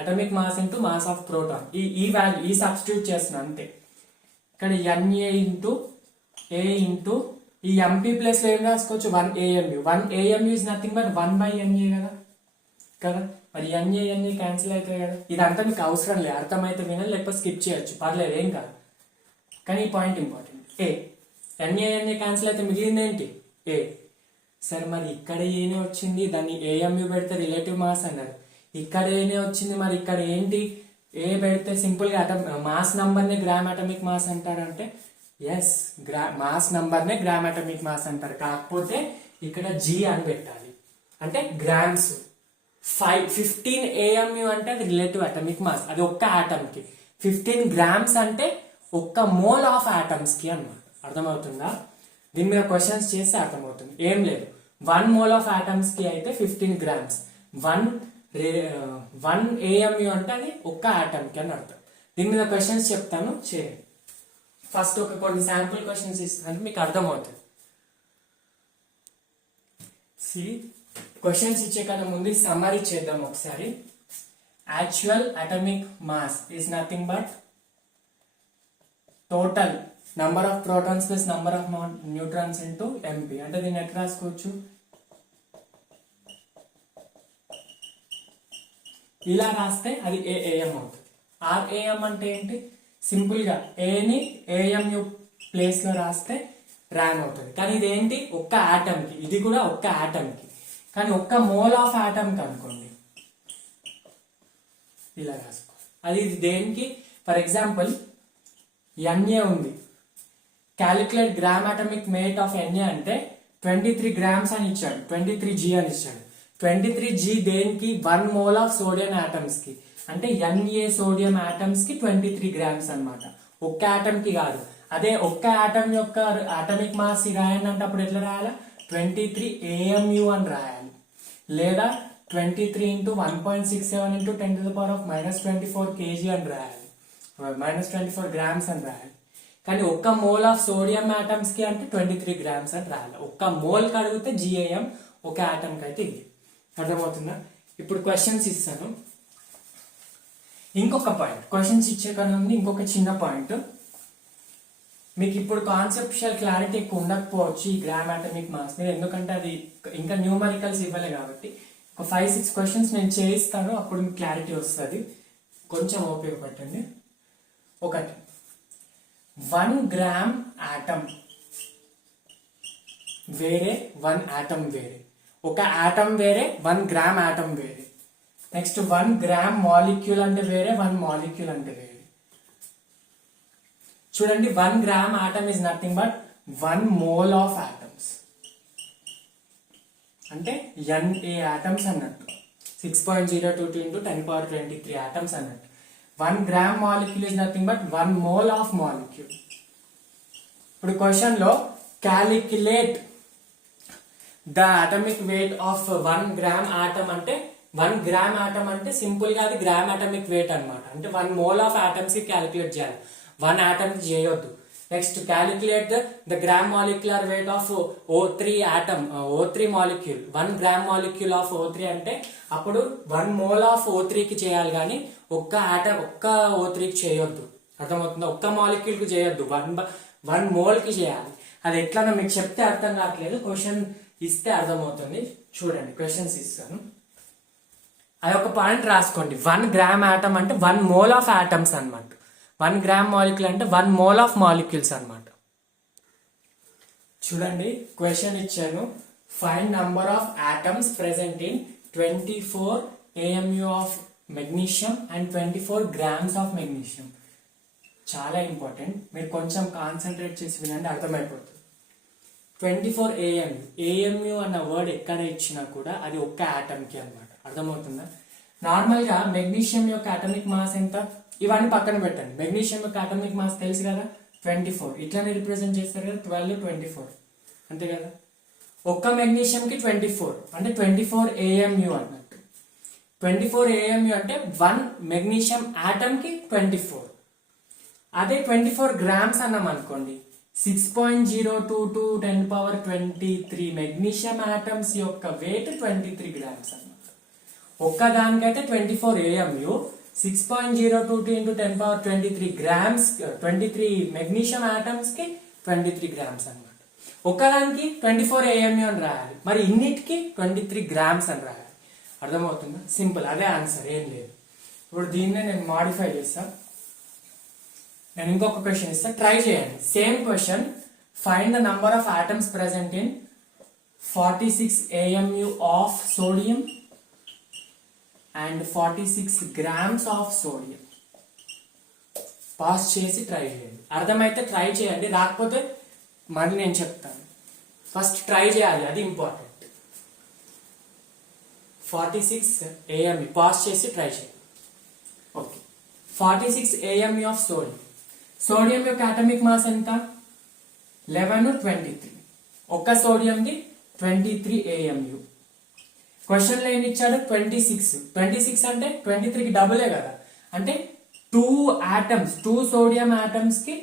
atomic mass into mass of proton. ఈ వాల్యూ ఈ సబ్స్టిట్యూట్ చేస్తున్నా అంతే. ఇక్కడ ఎన్ఏ ఇంటూ ఏ ఇంటూ ఈ ఎంపీ ప్లస్ లో ఏం రాసుకోవచ్చు, 1 AMU is nothing but 1/NA కదా. మరి ఎన్ఏ క్యాన్సిల్ అవుతాయి కదా. ఇదంతా మీకు అవసరం లేదు, అర్థమైతే వినాలి, లేకపోతే స్కిప్ చేయొచ్చు, పర్లేదు, ఏం కాదు. కానీ ఈ పాయింట్ ఇంపార్టెంట్. ఎన్ఏ క్యాన్సిల్ అయితే మిగిలింది ఏంటి, ఏ. సరే, మరి ఇక్కడ ఏనే వచ్చింది, దాన్ని AMU పెడితే రిలేటివ్ మాస్ అన్నారు. ఇక్కడ ఏనే వచ్చింది, మరి ఇక్కడ ఏంటి, ఏ పెడితే సింపుల్ గా మాస్ నంబర్ నే గ్రామ్ అటామిక్ మాస్ అంటారంటే ఎస్, మాస్ నంబర్ నే గ్రామ్ అటామిక్ మాస్ అంటారు. కాకపోతే ఇక్కడ G అని పెట్టాలి, అంటే గ్రామ్స్. 15 AMU అంటే అది రిలేటివ్ అటామిక్ మాస్, అది ఒక్క ఆటమ్ కి. 15 గ్రామ్స్ అంటే ఒక్క మోల్ ఆఫ్ ఆటమ్స్ కి అన్నమాట. అర్థమవుతుందా? దీని మీద క్వశ్చన్స్ చేస్తే అర్థమవుతుంది. ఏం లేదు, 1 మోల్ ఆఫ్ ఆటమ్స్ కి అయితే 15 గ్రామ్స్. 1 AMU అంటే అది ఒక్క ఆటమ్ కి అని అర్థం. దీని మీద క్వశ్చన్స్ చెప్తాను, చేయండి. ఫస్ట్ కొన్ని శాంపుల్ క్వశ్చన్స్ ఇస్తాను, మీకు అర్థమవుతుంది. క్వశ్చన్స్ ఇచ్చే కన్నా ముందు సమ్మరీ చేద్దాం ఒకసారి. Actual atomic mass is nothing but total number of protons plus number of neutrons into MP. అంటే దీన్ని ఎట్లా రాసుకోవచ్చు, ఇలా రాస్తే అది ఏఎం అవుతుంది. ఆర్ఏఎం అంటే ఏంటి, సింపుల్ గా ఏని AMU ప్లేస్ లో రాస్తే ర్యామ్ అవుతుంది. కానీ ఇది ఏంటి, ఒక్క ఆటమ్ కి, ఇది కూడా ఒక్క ఆటమ్ కి. కానీ ఒక్క మోల్ ఆఫ్ ఆటమ్ కి అనుకోండి, ఇలా రాసుకో. అది దేనికి, ఫర్ ఎగ్జాంపుల్ NA ఉంది, క్యాలిక్యులేట్ గ్రామ్ అటామిక్ మేట్ ఆఫ్ NA అంటే 23 గ్రామ్స్ అని ఇచ్చాడు, 23G అని ఇచ్చాడు. 23G దేనికి, 1 మోల్ ఆఫ్ సోడియం ఆటమ్స్ కి. అంటే NA సోడియం ఆటమ్స్ కి 23 గ్రామ్స్ అన్నమాట, ఒక్క ఆటమ్ కి కాదు. అదే ఒక్క ఆటమ్ యొక్క అటామిక్ మాస్ రాయండి అంటే అప్పుడు ఎట్లా రాయాలా, 23 AMU అని రాయాలి, లేదా 23 ఇంటూ 1.67 ఇంటూ 10⁻⁻24 kg అని రాయాలి, -24 గ్రామ్స్ అని రాయాలి. కానీ ఒక్క మోల్ ఆఫ్ సోడియం ఆటమ్స్ కి అంటే 23 గ్రామ్స్ అని రాయాలి. ఒక్క మోల్ కి అడిగితే GAM, ఒక ఆటమ్ కి అయితే ఇది. అర్థమవుతుందా? ఇప్పుడు క్వశ్చన్స్ ఇస్తాను. ఇంకొక పాయింట్, క్వశ్చన్స్ ఇచ్చే కన్నా ఉంది ఇంకొక చిన్న పాయింట్. మీకు ఇప్పుడు కాన్సెప్చువల్ క్లారిటీ ఎక్కువ ఉండకపోవచ్చు ఈ గ్రామ్ అటామిక్ మాస్ మీద, ఎందుకంటే అది ఇంకా న్యూమరికల్స్ ఇవ్వలే కాబట్టి. ఒక 5-6 క్వశ్చన్స్ నేను చేయిస్తాను, అప్పుడు మీకు క్లారిటీ వస్తుంది. కొంచెం ఓపిక పట్టండి. ఒకటి, 1 గ్రామ్ ఆటమ్ వేరే, 1 ఆటమ్ వేరే. ఒక ఆటమ్ వేరే, 1 గ్రామ్ ఆటమ్ వేరే. నెక్స్ట్ 1 గ్రామ్ మాలిక్యూల్ అంటే వేరే, 1 మాలిక్యూల్ అంటే వేరే. చూడండి, 1 gram atom is nothing but 1 mole of atoms, అంటే NA ఆటమ్స్ అన్నట్టు. 6.022 ఇంటూ 10⁻23 ఆటమ్స్ అన్నట్టు. 1 gram molecule is nothing but 1 mole of molecule. ఇప్పుడు క్వశ్చన్ లో calculate the atomic weight of 1 gram atom అంటే 1 గ్రామ్ ఆటమ్ అంటే సింపుల్ గా అది gram atomic wait అన్నమాట. అంటే 1 మోల్ ఆఫ్ ఆటమ్స్ కి క్యాలిక్యులేట్ చేయాలి, 1 ఆటమ్ కి చేయొద్దు. Next calculate the gram molecular weight of O3 atom, O3 molecule. 1 gram molecule of O3 అంటే అప్పుడు 1 మోల్ ఆఫ్ O3 కి చేయాలి, కానీ ఒక్క ఆటమ్ ఒక్క O3 కి చేయొద్దు. అర్థమవుతుందా? ఒక్క మాలిక్యూల్ కి చేయొద్దు, 1 మోల్ కి చేయాలి. అది ఎట్లనో మీకు చెప్తే అర్థం కావట్లేదు, క్వశ్చన్ ఇస్తే అర్థమవుతుంది. చూడండి, క్వశ్చన్స్ ఇస్తాను, అదొక పాయింట్ రాసుకోండి. 1 గ్రామ్ ఆటమ్ అంటే 1 మోల్ ఆఫ్ ఆటమ్స్ అన్నమాట. 1 గ్రామ్ మాలిక్యూల్ అంటే 1 మోల్ ఆఫ్ మాలిక్యూల్స్ అన్నమాట. చూడండి, క్వశ్చన్ ఇచ్చాను. Find number of atoms present in 24 AMU of magnesium and 24 grams of magnesium. చాలా ఇంపార్టెంట్, మీరు కొంచెం కాన్సన్ట్రేట్ చేసి వినండి, అర్థమైపోతుంది. 24 ఏఎంయు. ఏఎంయు అన్న వర్డ్ ఎక్కడ ఇచ్చినా కూడా అది ఒక్క ఆటమ్ కి అన్నమాట. అర్థమవుతుందా? నార్మల్ గా మెగ్నీషియం యొక్క అటామిక్ మాస్ ఎంత? ఇవన్నీ పక్కన పెట్టండి. మెగ్నీషియం యొక్క అటామిక్ మాస్ తెలుసు కదా, 24. ఇట్లానే రిప్రజెంట్ చేస్తారు కదా, 12 24 అంతే కదా. ఒక్క మెగ్నీషియం కి 24 అంటే 24 ఏఎంయు అన్నట్టు. 24 ఏఎంయు అంటే 1 మెగ్నీషియం ఆటమ్ కి 24. అదే 24 గ్రామ్స్ అన్నాం అనుకోండి, 6.022 10^23 మెగ్నీషియం ఆటమ్స్ యొక్క వెయిట్ 23 గ్రామ్స్ అన్నమాట. ఒక్క దానికైతే 24 AMU, 6.022 into 10^23 grams, 23 magnesium atoms కి 23 గ్రామ్స్ అన్నమాట. ఒక్కదానికి 24 ఏఎంయు అని రాయాలి, మరి ఇన్నిటికి 23 గ్రామ్స్ అని రాయాలి. అర్థమవుతుందా? సింపుల్, అదే ఆన్సర్, ఏం లేదు. ఇప్పుడు దీన్నే నేను మాడిఫై చేస్తా. నేను ఇంకొక క్వశ్చన్ ఇస్తా, ట్రై చేయండి. Same question, find the number of atoms present in 46 AMU of sodium and 46 grams of sodium. Pass చేసి ట్రై చేయండి. అర్థమైతే ట్రై చేయండి, రాకపోతే మళ్ళీ నేను చెప్తాను. ఫస్ట్ ట్రై చేయాలి, అది ఇంపార్టెంట్. 46 ఏఎంయు పాస్ చేసి ట్రై చేయండి. Okay, 46 AMU of sodium. Sodium యొక్క అటామిక్ మాస్ ఎంత? 11 23. ఒక్క సోడియంది 23 ఏఎంయు. క్వశ్చన్ లో ఏమి ఇచ్చాడు? 26. 26 అంటే 23 కి డబులే కదా, అంటే 2 ఆటమ్స్, 2 సోడియం ఆటమ్స్ కి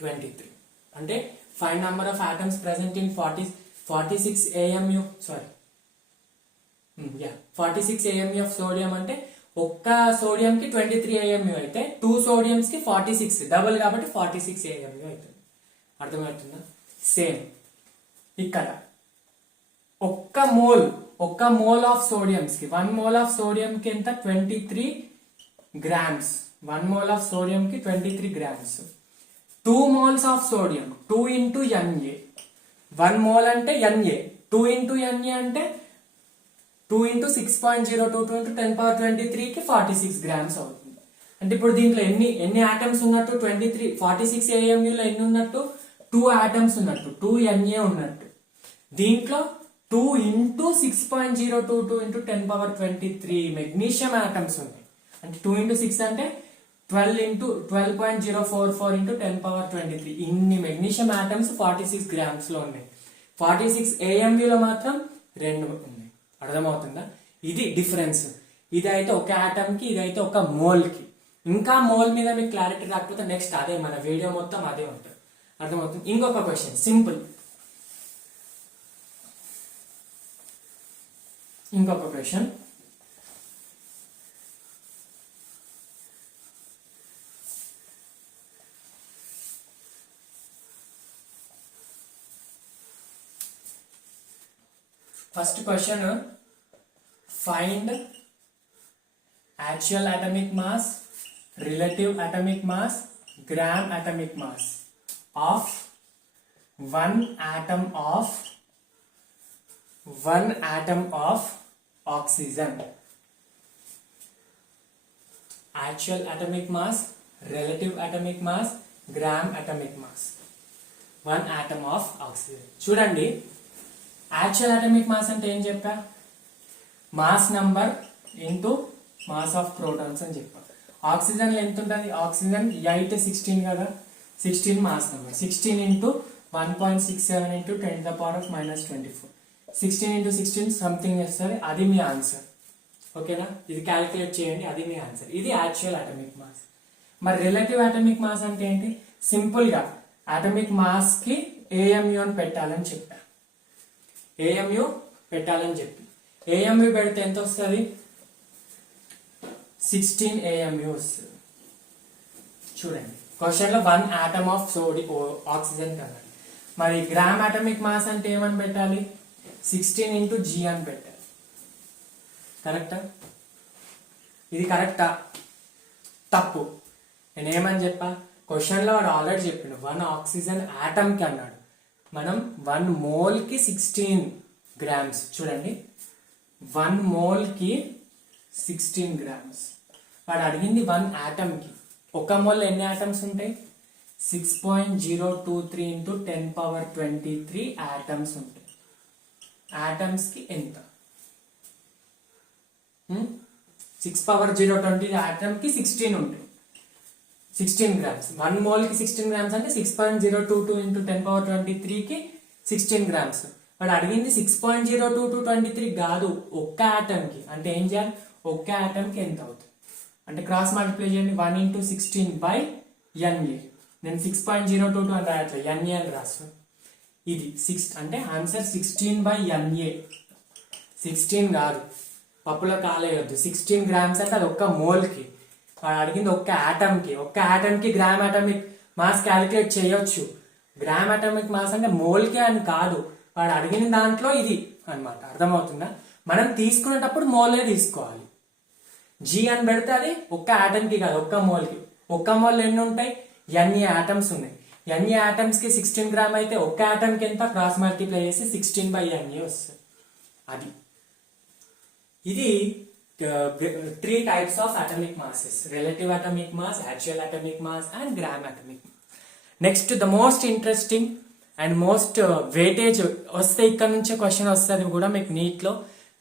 23. అంటే find number of atoms present in 46 AMU, sorry 46 AMU of sodium అంటే ఒక్క సోడియం కి 23 ఏఎంయు అయితే 2 సోడియంస్ కి 46 డబుల్ కాబట్టి 46 ఏఎంయు అవుతుంది. అర్థమవుతుందా? సేమ్ ఇక్కడ ఒక్క మోల్ ఆఫ్ సోడియంస్ కి 1 మోల్ ఆఫ్ సోడియం కి ఎంత? 23 గ్రామ్స్. 1 మోల్ ఆఫ్ సోడియం కి 23 grams. 2 moles of sodium 2 into Na. 1 mole అంటే Na, 2 into Na అంటే 2 into 6.022 into 10^23 కి 46 గ్రామ్స్ అవుతుంది. అంటే ఇప్పుడు దీంట్లో ఎన్ని ఆటమ్స్ ఉన్నట్టు? 23. 46 ఏఎంయు లో ఎన్ని ఉన్నట్టు? 2 ఆటమ్స్ ఉన్నట్టు, 2 Na ఉన్నట్టు. దీంట్లో 2 into 6.022 into 10^23 మెగ్నీషియం ఆటమ్స్ ఉన్నాయి. అంటే 2 into 6 అంటే 12 into 12.044 into 10^23. ఇన్ని మెగ్నీషియం ఆటమ్స్ 46 గ్రామ్స్ లో ఉన్నాయి. 46 ఏఎంయు లో మాత్రం 2 ఉన్నాయి. అర్థమవుతుందా? ఇది డిఫరెన్స్. ఇదైతే ఒక ఆటమ్ కి, ఇదైతే ఒక మోల్ కి. ఇంకా మోల్ మీద మీకు క్లారిటీ రాకపోతే నెక్స్ట్ అదే, మన వీడియో మొత్తం అదే ఉంటుంది. అర్థమవుతుంది? ఇంకొక క్వశ్చన్, సింపుల్. ఇంకొక question, first question, find actual atomic mass, relative atomic mass, gram atomic mass of one atom of oxygen. Actual atomic mass, relative atomic mass, gram atomic mass. One atom of oxygen. చూడండి, actual atomic mass అంటే ఏం చెప్పా? Mass number into mass of protons అని చెప్పా. Oxygen లో ఎంత ఉంటుంది? Oxygen 8 16 కదా, 16 mass number. 16 into 1.67 into 10^-24. 16 into 16 something చేస్తారు, అది మీ ఆన్సర్. ఓకేనా? ఇది క్యాలిక్యులేట్ చేయండి, అది మీ ఆన్సర్. ఇది యాక్చువల్ అటామిక్ మాస్. మరి రిలేటివ్ అటామిక్ మాస్ అంటే ఏంటి? సింపుల్ గా అటామిక్ మాస్ కి ఏఎంయు అని పెట్టాలని చెప్పా. ఏఎంయు పెట్టాలని చెప్పి ఏఎంయు పెడితే ఎంత వస్తుంది? 16 ఏఎంయు వస్తుంది. చూడండి, క్వశ్చన్ లో 1 atom ఆఫ్ ఆక్సిజన్ కదా. మరి గ్రామ్ అటామిక్ మాస్ అంటే ఏమని పెట్టాలి? 16 into G అని పెట్టాలి. కరెక్టా? ఇది కరెక్టా? తప్పు. నేను ఏమని చెప్పా? క్వశ్చన్ లో వాడు ఆల్రెడీ చెప్పిండు 1 ఆక్సిజన్ ఆటమ్ కి అన్నాడు. మనం 1 మోల్ కి 16 గ్రామ్స్. చూడండి, 1 మోల్ కి 16 గ్రామ్స్. వాడు అడిగింది 1 ఆటమ్ కి. ఒక మోల్ ఎన్ని ఆటమ్స్ ఉంటాయి? 6.023 ఇంటూ 10^23 ఆటమ్స్ ఉంటాయి. ఆటమ్స్ కి ఎంత? 6/020 ఆటమ్ కి 16 ఉంటాయి, 16 గ్రామ్స్. 1 మోల్ కి 16 గ్రామ్స్ అంటే 6.022 ఇంటూ 10^23 కి 16 గ్రామ్స్. వాడు అడిగింది 6.02223 కాదు, ఒక్క ఆటమ్ కి. అంటే ఏం చేయాలి? ఒక్క ఆటమ్ కి ఎంత అవుతుంది అంటే క్రాస్ మల్టిప్లై చేయండి. 1 ఇంటూ 16/NA. నేను 6.022 అని రాయట్లేదు, NA అని రాస్తాను. ఇది 6 అంటే ఆన్సర్ 16/NA. 16 కాదు, పప్పులో కాలేయొద్దు. 16 గ్రామ్స్ అంటే అది ఒక్క మోల్ కి. వాడు అడిగింది ఒక్క ఆటమ్ కి. ఒక్క ఆటమ్ కి గ్రామ్ అటామిక్ మాస్ క్యాలిక్యులేట్ చేయొచ్చు. గ్రామ్ అటామిక్ మాస్ అంటే మోల్ కి అని కాదు, వాడు అడిగిన దాంట్లో ఇది అన్నమాట. అర్థమవుతుందా? మనం తీసుకునేటప్పుడు మోలే తీసుకోవాలి. జీ అని పెడితే అది ఒక్క ఆటమ్ కి కాదు, ఒక్క మోల్ కి. ఒక్క మోల్ ఎన్ని ఉంటాయి? NA ఆటమ్స్ ఉన్నాయి. NA ఆటమ్స్ కి 16 గ్రామ్ అయితే ఒక్క ఆటమ్ కి ఎంత? క్రాస్ మల్టిప్లై చేసి 16/NA వస్తుంది. అది ఇది 3 types of atomic masses: relative atomic mass, actual atomic mass and gram atomic mass. Next, the most interesting and most weightage వస్తే ఇక్కడ నుంచే క్వశ్చన్ వస్తుంది కూడా మీకు నీట్ లో.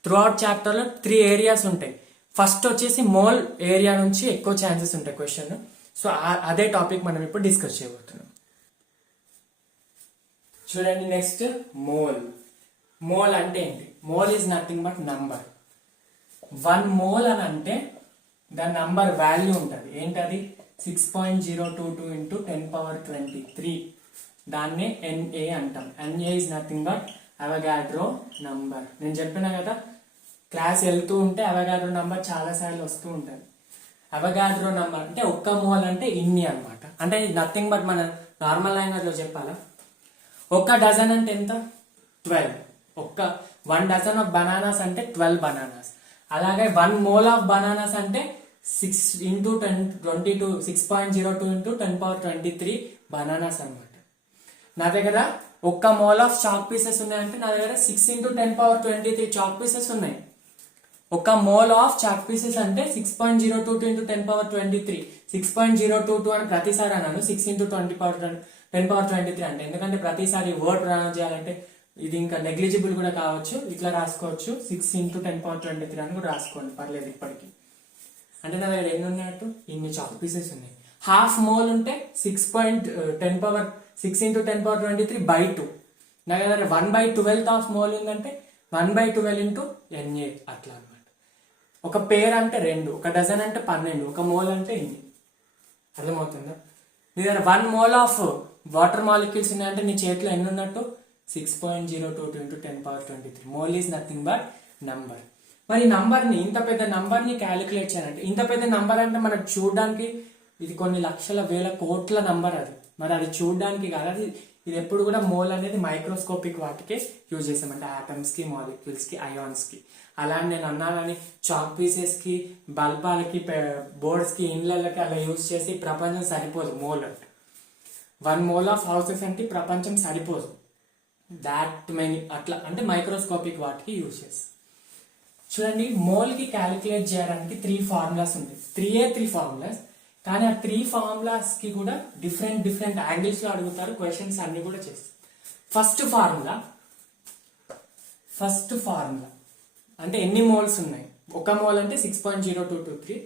త్రూ అవుట్ చాప్టర్ లో 3 ఏరియాస్ ఉంటాయి. ఫస్ట్ వచ్చేసి మోల్ ఏరియా నుంచి ఎక్కువ ఛాన్సెస్ ఉంటాయి క్వశ్చన్. సో అదే టాపిక్ మనం ఇప్పుడు డిస్కస్ చేయబోతున్నాం. చూడండి, నెక్స్ట్ మోల్. మోల్ అంటే ఏంటి? Mole is nothing but number. 1 mole అని అంటే దాని నంబర్ వాల్యూ ఉంటుంది. ఏంటది? 6.022 ఇంటూ 10^23. దాన్నే NA అంటాం. NA is nothing but Avogadro number. నేను చెప్పినా కదా, క్లాస్ వెళ్తూ ఉంటే అవగాడ్రో నంబర్ చాలా సార్లు వస్తూ ఉంటుంది. అవగాడ్రో నంబర్ అంటే ఒక్క మోల్ అంటే ఇన్ని అనమాట. అంటే నథింగ్ బట్ మన నార్మల్ లాంగ్వేజ్ లో చెప్పాలా, ఒక్క డజన్ అంటే ఎంత? 12. 1 డజన్ ఆఫ్ బనానాస్ అంటే 12 బనానాస్. అలాగే 1 మోల్ ఆఫ్ బనానాస్ అంటే 6 ఇంటూ 1022 6.02 ఇంటూ 10^23 బనానాస్ అనమాట. నా దగ్గర ఒక్క మోల్ ఆఫ్ చాక్ పీసెస్ ఉన్నాయంటే నా దగ్గర 6 ఇంటూ 10^23 చాక్ పీసెస్ ఉన్నాయి. ఒక మోల్ ఆఫ్ చాక్ పీసెస్ అంటే 6.022 ఇంటూ 10^23. 6.022 అని ప్రతిసారి అన్నాను. 6 ఇంటూ 10^23 అంటే ఎందుకంటే ప్రతిసారి వర్డ్ ప్రొనౌన్స్ చేయాలంటే ఇది ఇంకా నెగ్లిజిబుల్ కూడా కావచ్చు. ఇట్లా రాసుకోవచ్చు, 6 ఇంటూ 10^23 అని కూడా రాసుకోండి, పర్లేదు ఇప్పటికి. అంటే నా దగ్గర ఎన్ని ఉన్నట్టు? ఇన్ని చాక్ పీసెస్ ఉన్నాయి. హాఫ్ మోల్ ఉంటే 6 ఇంటూ 10^23/2. నా దగ్గర 1/12 ఆఫ్ మోల్ ఉందంటే 1/12 ఇంటూ NA అట్లా అనమాట. ఒక పేర్ అంటే 2, ఒక డజన్ అంటే 12, ఒక మోల్ అంటే ఇన్ని. అర్థమవుతుందా? నీ దగ్గర 1 మోల్ ఆఫ్ వాటర్ మాలిక్యూల్స్ ఉన్నాయంటే నీ చేతిలో ఎన్ని ఉన్నట్టు? 6.022 into 10^23. Mole is nothing but number. మరి నంబర్ని, ఇంత పెద్ద నంబర్ని క్యాలిక్యులేట్ చేయాలంటే, ఇంత పెద్ద నంబర్ అంటే మనకు చూడడానికి ఇది కొన్ని లక్షల వేల కోట్ల నంబర్. అది మరి అది చూడడానికి కాదు, అది ఇది ఎప్పుడు కూడా మోల్ అనేది మైక్రోస్కోపిక్ వాటికే యూజ్ చేస్తామంటే ఆటమ్స్ కి, మాలిక్యూల్స్ కి, అయాన్స్ కి. అలా నేను అన్నానని చాక్ పీసెస్ కి, బల్బాలకి, బోర్డ్స్ కి, ఇండ్లకి అలా యూజ్ చేసి ప్రపంచం సరిపోదు. మోల్ అంటే 1 మోల్ ఆఫ్ హౌసెస్ అంటే ప్రపంచం సరిపోదు. దాట్ మెనీ అట్లా అంటే మైక్రోస్కోపిక్ వాటికి యూజ్ చేస్తాం. చూడండి, మోల్ కి క్యాలిక్యులేట్ చేయడానికి 3 ఫార్ములాస్ ఉంటాయి. 3 ఫార్ములాస్. కానీ ఆ 3 ఫార్ములాస్ కి కూడా డిఫరెంట్ యాంగిల్స్ లో అడుగుతారు క్వశ్చన్స్ అన్ని కూడా చేస్తారు. ఫస్ట్ ఫార్ములా అంటే ఎన్ని మోల్స్ ఉన్నాయి? ఒక మోల్ అంటే 6.0223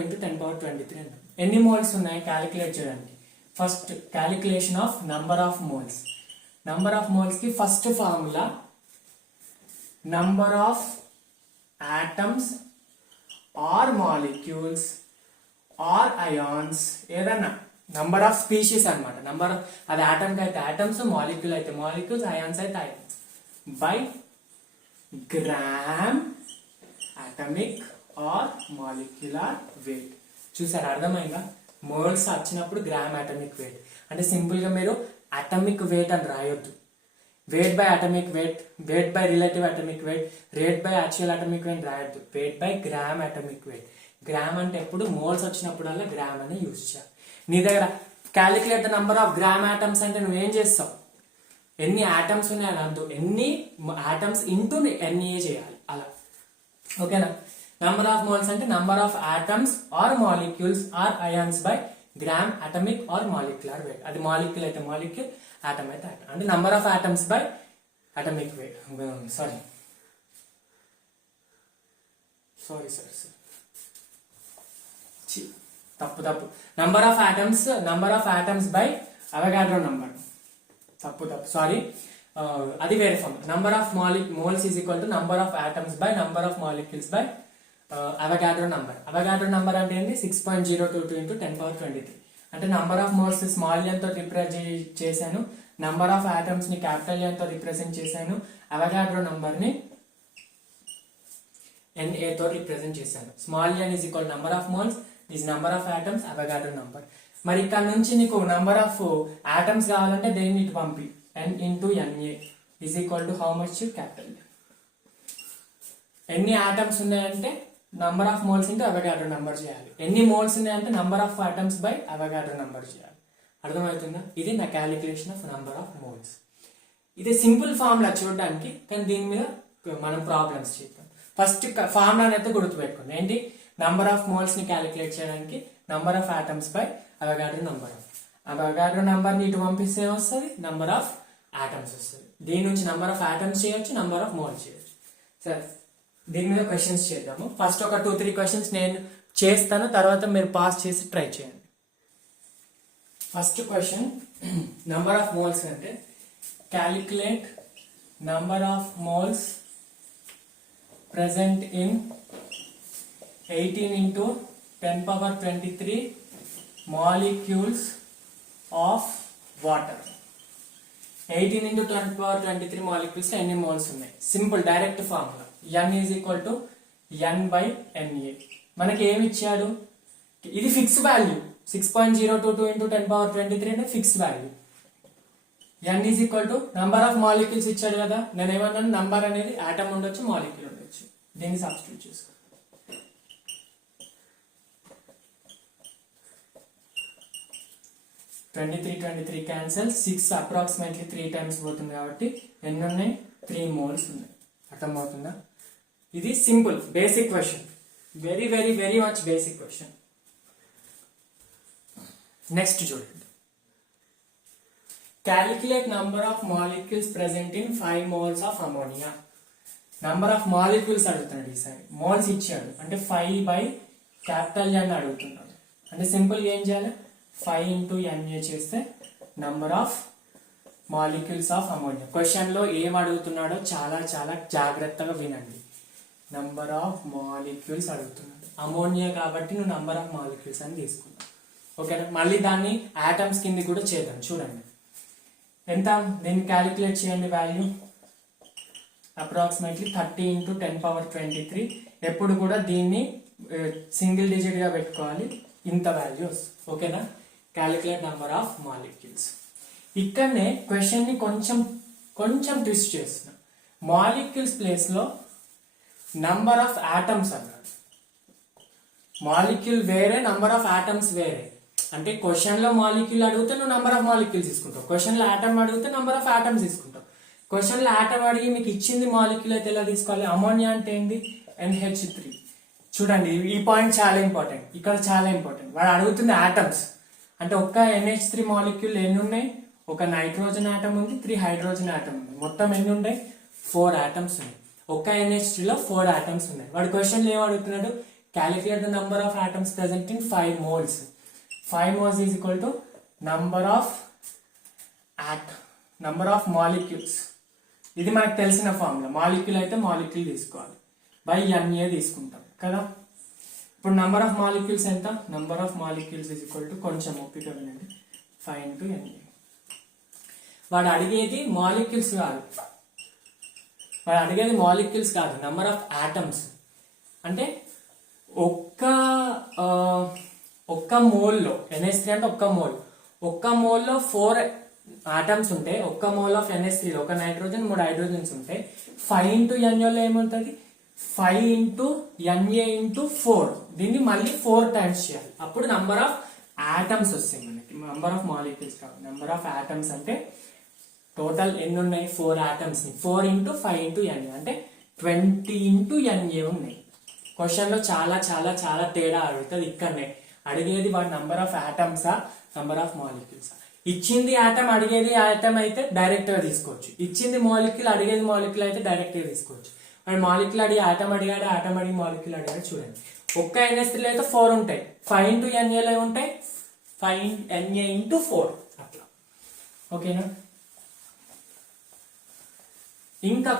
ఇంటూ 10^23 అంటాం. ఎన్ని మోల్స్ ఉన్నాయి క్యాలిక్యులేట్ చేయడానికి? First calculation of number of moles. Number of moles కి first formula number of atoms or molecules or ions, ఏదన్నా నంబర్ ఆఫ్ స్పీషీస్ అనమాట. నంబర్ అది ఆటమ్ అయితే ఆటమ్స్, మాలిక్యూల్ అయితే మాలిక్యూల్స్, అయాన్స్ అయితే ions, by gram atomic or molecular weight. చూసారు, అర్థమైందా? మోల్స్ వచ్చినప్పుడు గ్రామ్ అటమిక్ వెయిట్ అంటే సింపుల్ గా మీరు అటమిక్ వెయిట్ అని రాయొద్దు. Weight by atomic weight, weight by relative atomic weight, rate by actual atomic weight రాయొద్దు. Weight by gram atomic weight. Gram అంటే ఎప్పుడు మోల్స్ వచ్చినప్పుడల్లా గ్రామ్ అని యూజ్ చేయాలి. నీ దగ్గర calculate the number of gram atoms అంటే నువ్వేం చేస్తావు? ఎన్ని ఆటమ్స్ ఉన్నాయని అర్థం, ఎన్ని ఆటమ్స్ ఇంటూ NA చేయాలి అలా. ఓకేనా? నంబర్ ఆఫ్ మోల్స్ అంటే number of atoms or molecules or ions by gram atomic or molecular weight. అది మాలిక్యూల్ అయితే మాలిక్యూల్, ఆటమ్ అయితే ఆటమ్. అంటే number of atoms by atomic weight. Sorry తప్పు. Number of atoms by Avogadro number. తప్పు sorry, అది వేరే form. Number of moles is equal to number of atoms by number of molecules by Avogadro number. Avogadro number అంటే ఏంటి? 6.022 into 10^23. అంటే number of moles small N తో represent చేశాను, number of atoms ని capital N తో represent చేశాను, Avogadro number ని Na తో రిప్రజెంట్ చేశాను. Small N is equal number of moles, is number of atoms, Avogadro number. మరి ఇక్కడ నుంచి నీకు నంబర్ ఆఫ్ ఆటమ్స్ కావాలంటే దేన్ని ఇటు పంపి, n into Na is equal to how much? Capital. ఎన్ని ఆటమ్స్ ఉన్నాయంటే number of moles into Avogadro number చేయాలి. ఎన్ని మోల్స్ ఉన్నాయంటే number of atoms by Avogadro number చేయాలి. అర్థమవుతుందా? ఇది నా calculation of number of moles. ఇది సింపుల్ ఫార్ములా చూడడానికి, కానీ దీని మీద మనం ప్రాబ్లమ్స్ చేద్దాం. ఫస్ట్ ఫార్ములా అయితే గుర్తుపెట్టుకోండి. ఏంటి? నంబర్ ఆఫ్ మోల్స్ ని క్యాలిక్యులేట్ చేయడానికి number of atoms by Avogadro number. Avogadro number ని ఇటు పంపిస్తే వస్తుంది, నంబర్ ఆఫ్ ఆటమ్స్ వస్తుంది. దీని నుంచి నంబర్ ఆఫ్ ఆటమ్స్ చేయొచ్చు, నంబర్ ఆఫ్ మోల్స్ చేయొచ్చు. సరే, దీని మీద క్వశ్చన్స్ చేద్దాము. ఫస్ట్ ఒక 2-3 క్వశ్చన్స్ నేను చేస్తాను, తర్వాత మీరు పాస్ చేసి ట్రై చేయండి. First question, number of moles అంటే calculate number of moles present in 18 into 10^23 molecules of water. 18 into 10^23 molecules లో ఎన్ని మోల్స్ ఉన్నాయి? Simple direct formula. n is equal to n/Na. మనకి ఏమి ఇచ్చాడు? ఇది ఫిక్స్ వాల్యూ. 6.022 into 10^23 అంటే fix value. n is equal to number of molecules ఇచ్చాడు కదా. నేను ఏమన్నాను? నంబర్ అనేది ఆటమ్ ఉండొచ్చు, మాలిక్యూల్ ఉండొచ్చు. దీన్ని సబ్స్టిట్యూట్ చేసుకో. 23 క్యాన్సల్, 6 అప్రాక్సిమేట్లీ 3 టైమ్స్ పోతుంది కాబట్టి ఎన్ని ఉన్నాయి? 3 మోల్స్ ఉన్నాయి. అర్థమవుతుందా? ఇది simple basic question, very very very much basic question. Next చూడండి, calculate number of molecules present in 5 moles of ammonia. Number of molecules అడుగుతున్నాడు ఈసారి. మోల్స్ ఇచ్చాడు అంటే 5 by క్యాపిటల్ N అడుగుతున్నాడు. అంటే సింపుల్ గా ఏం చేయాలి? 5 into Na చేస్తే number of molecules of ammonia. Question లో ఏం అడుగుతున్నాడో చాలా చాలా జాగ్రత్తగా వినండి. నంబర్ ఆఫ్ మాలిక్యూల్స్ అడుగుతున్నాడు. అమోనియా కాబట్టి నువ్వు నంబర్ ఆఫ్ మాలిక్యూల్స్ అని తీసుకున్నావు. ఓకేనా? మళ్ళీ దాన్ని ఆటమ్స్ కింద కూడా చేద్దాం. చూడండి ఎంత, దీన్ని క్యాలిక్యులేట్ చేయండి. Value approximately 30 into 10^23. ఎప్పుడు కూడా దీన్ని సింగిల్ డిజిట్ గా పెట్టుకోవాలి. ఇంత వాల్యూస్. ఓకేనా? Calculate number of molecules. ఇక్కడనే క్వశ్చన్ ని కొంచెం ట్విస్ట్ చేస్తున్నా. మాలిక్యూల్స్ ప్లేస్ లో నంబర్ ఆఫ్ ఆటమ్స్ అన్నాడు. మాలిక్యూల్ వేరే, నంబర్ ఆఫ్ ఆటమ్స్ వేరే. అంటే క్వశ్చన్ లో మాలిక్యూల్ అడిగితే నువ్వు నంబర్ ఆఫ్ మాలిక్యూల్స్ తీసుకుంటావు, క్వశ్చన్ లో ఆటమ్ అడిగితే నంబర్ ఆఫ్ ఆటమ్స్ తీసుకుంటావు. క్వశ్చన్ లో ఆటమ్ అడిగి మీకు ఇచ్చింది మాలిక్యూల్ అయితే ఎలా తీసుకోవాలి? అమోనియా అంటే ఏంటి? NH3. చూడండి, ఈ పాయింట్ చాలా ఇంపార్టెంట్, ఇక్కడ చాలా ఇంపార్టెంట్. వాడు అడుగుతుంది ఆటమ్స్ అంటే ఒక్క NH3 మాలిక్యూల్ ఎన్ని ఉన్నాయి? ఒక నైట్రోజన్ ఆటమ్ ఉంది, 3 హైడ్రోజన్ ఆటమ్ ఉంది. మొత్తం ఎన్ని ఉన్నాయి? 4 ఆటమ్స్ ఉన్నాయి. ఒక్క NH3 లో 4 ఆటమ్స్ ఉన్నాయి. వాడు క్వశ్చన్ లో ఏం అడుగుతున్నాడు? Calculate the number of atoms present in 5 moles. 5 moles is equal to number of molecules. ఇది మనకు తెలిసిన ఫార్ములా. మాలిక్యూల్ అయితే మాలిక్యూల్ తీసుకోవాలి, బై Na తీసుకుంటాం కదా. ఇప్పుడు నంబర్ ఆఫ్ మాలిక్యూల్స్ ఎంత? Number of molecules is equal to, కొంచెం ఓపిక వినండి, 5 into Na. వాడు అడిగేది మాలిక్యూల్స్ కాదు, నంబర్ ఆఫ్ ఆటమ్స్. అంటే ఒక్క మోల్లో NH3 అంటే ఒక్క మోల్లో 4 ఆటమ్స్ ఉంటే, ఒక్క మోల్ ఆఫ్ NH3 లో ఒక నైట్రోజన్ 3 హైడ్రోజన్స్ ఉంటే 5 into Na లో ఏముంటుంది? 5 into Na into 4. దీన్ని మళ్ళీ 4 times చేయాలి. అప్పుడు నంబర్ ఆఫ్ ఆటమ్స్ వస్తాయి మనకి, నంబర్ ఆఫ్ మాలిక్యూల్స్ కాదు. నంబర్ ఆఫ్ ఆటమ్స్ అంటే టోటల్ ఎన్ని ఉన్నాయి? 4 ఆటమ్స్. 4 into 5 into Na అంటే 20 into Na ఉన్నాయి. క్వశ్చన్ లో చాలా చాలా చాలా తేడా అడుగుతుంది ఇక్కడనే. అడిగేది వాడి నంబర్ ఆఫ్ ఆటమ్సా నంబర్ ఆఫ్ మాలిక్యూల్సా. ఇచ్చింది ఆటం అడిగేది ఆటం అయితే డైరెక్ట్ గా తీసుకోవచ్చు. ఇచ్చింది మాలిక్యూల్ అడిగేది మాలిక్యూల్ అయితే డైరెక్ట్ గా తీసుకోవచ్చు. అండ్ మాలిక్యూల్ అడిగి ఆటం అడిగాడు, ఆటం అడిగి మాలిక్యూల్ అడిగాడు. చూడండి ఒక్క NH3 అయితే 4 ఉంటాయి. 5 into Na ఉంటాయి, 5 Na into 4 అట్లా. ఓకేనా? ఇంకా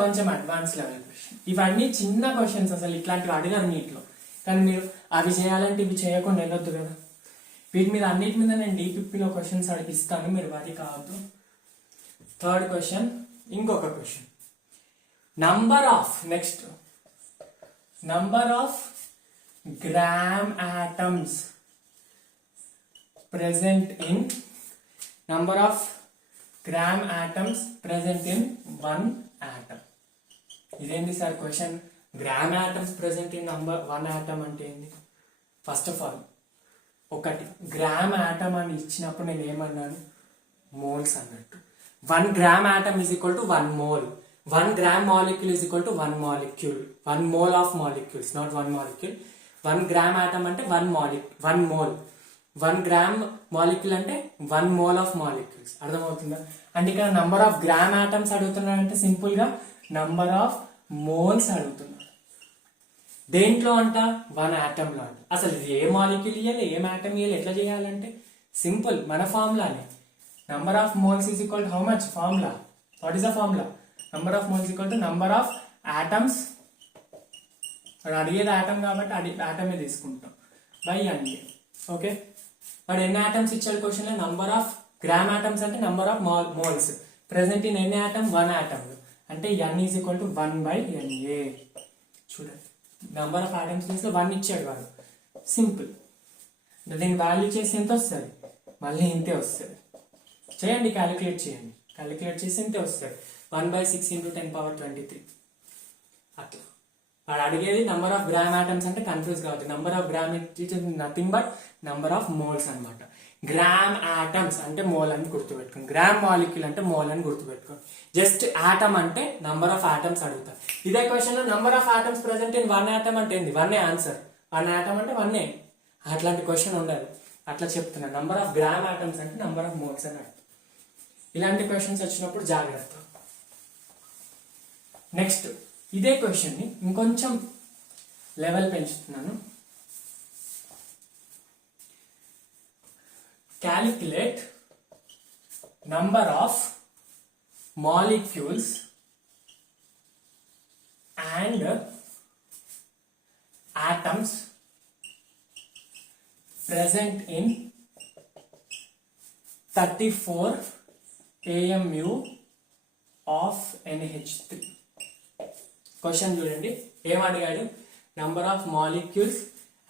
కొంచెం అడ్వాన్స్ లెవెల్ క్వశ్చన్. ఇవన్నీ చిన్న క్వశ్చన్స్, అసలు ఇట్లాంటివి అడిగారు నీటిలో. కానీ మీరు అవి చేయాలంటే ఇవి చేయకుండా వెళ్ళొద్దు కదా. వీటి మీద అన్నిటి మీద నేను DPPలో క్వశ్చన్స్ ఇస్తాను, మీరు వరి కావద్దు. థర్డ్ క్వశ్చన్, ఇంకొక question. Number of gram atoms present in one atom. ఇదేంటి sir question? Gram atoms present in one atom అంటే ఏంది? ఫస్ట్ ఆఫ్ ఆల్ ఒకటి గ్రామ్ ఆటమ్ అని ఇచ్చినప్పుడు నేను ఏమన్నాను? మోల్స్ అన్నట్టు. 1 gram atom is equal to 1 mole. 1 gram molecule is equal to 1 molecule. 1 mole of molecules, not 1 molecule. 1 gram atom అంటే 1 mole. 1 gram molecule అంటే 1 మోల్ ఆఫ్ మాలిక్యూల్స్. అర్థమవుతుందా? అంటే ఇక్కడ నంబర్ ఆఫ్ గ్రామ్ ఆటమ్స్ అడుగుతున్నాడంటే సింపుల్ గా number of moles అడుగుతున్నాడు. దేంట్లో అంట? 1 ఆటమ్ లో అంట. అసలు ఏ మాలిక్యూల్ ఇవ్వాలి, ఏం ఆటమ్ ఇవ్వాలి, ఎట్లా చేయాలంటే సింపుల్, మన ఫార్ములానే. Number of moles is equal to how much? Formula. What is the formula? Number of moles equal to number of atoms. అడిగేది ఆటమ్ కాబట్టి ఆటమే తీసుకుంటాం బై అన్ని. ఓకే, వాడు ఎన్ని ఆటమ్స్ ఇచ్చాడు క్వశ్చన్ లో? నంబర్ ఆఫ్ గ్రామ్ ఆటమ్స్ అంటే number of moles present in ఎన్ని ఆటమ్? 1 ఆటమ్. అంటే n is equal to 1/Na. చూడండి నంబర్ ఆఫ్ ఆటమ్స్ ప్లేస్ లో 1 ఇచ్చాడు వాడు. సింపుల్. దీని వాల్యూ చేసి ఎంత వస్తుంది? మళ్ళీ ఇంతే వస్తుంది. చేయండి, క్యాలిక్యులేట్ చేయండి. క్యాలిక్యులేట్ చేసి ఇంతే వస్తుంది. 1/6 × 10^23 అట్లా. వాడు అడిగేది నంబర్ ఆఫ్ గ్రామ్ ఆటమ్స్ అంటే కన్ఫ్యూజ్ కావద్దు. Number of gram nothing but number of moles అనమాట. గ్రామ్ ఆటమ్స్ అంటే మోల్ అని గుర్తుపెట్టుకోండి. గ్రామ్ మాలిక్యూల్ అంటే మోల్ అని గుర్తుపెట్టుకోండి. జస్ట్ ఆటమ్ అంటే నంబర్ ఆఫ్ ఆటమ్స్ అడుగుతారు. ఇదే క్వశ్చన్ లో number of atoms present in 1 atom అంటే ఏంది? 1 ఆన్సర్. 1 ఆటమ్ అంటే 1. అట్లాంటి క్వశ్చన్ ఉండదు. అట్లా చెప్తున్నా. నంబర్ ఆఫ్ గ్రామ్ ఆటమ్స్ అంటే నంబర్ ఆఫ్ మోల్స్ అని అర్థం. ఇలాంటి క్వశ్చన్స్ వచ్చినప్పుడు జాగ్రత్త. నెక్స్ట్ ఇదే క్వశ్చన్ ని ఇంకొంచెం లెవెల్ పెంచుతున్నాను. Calculate number of molecules and atoms present in 34 AMU of NH3. Question చూడండి, ఏం అడిగాడు? Number of molecules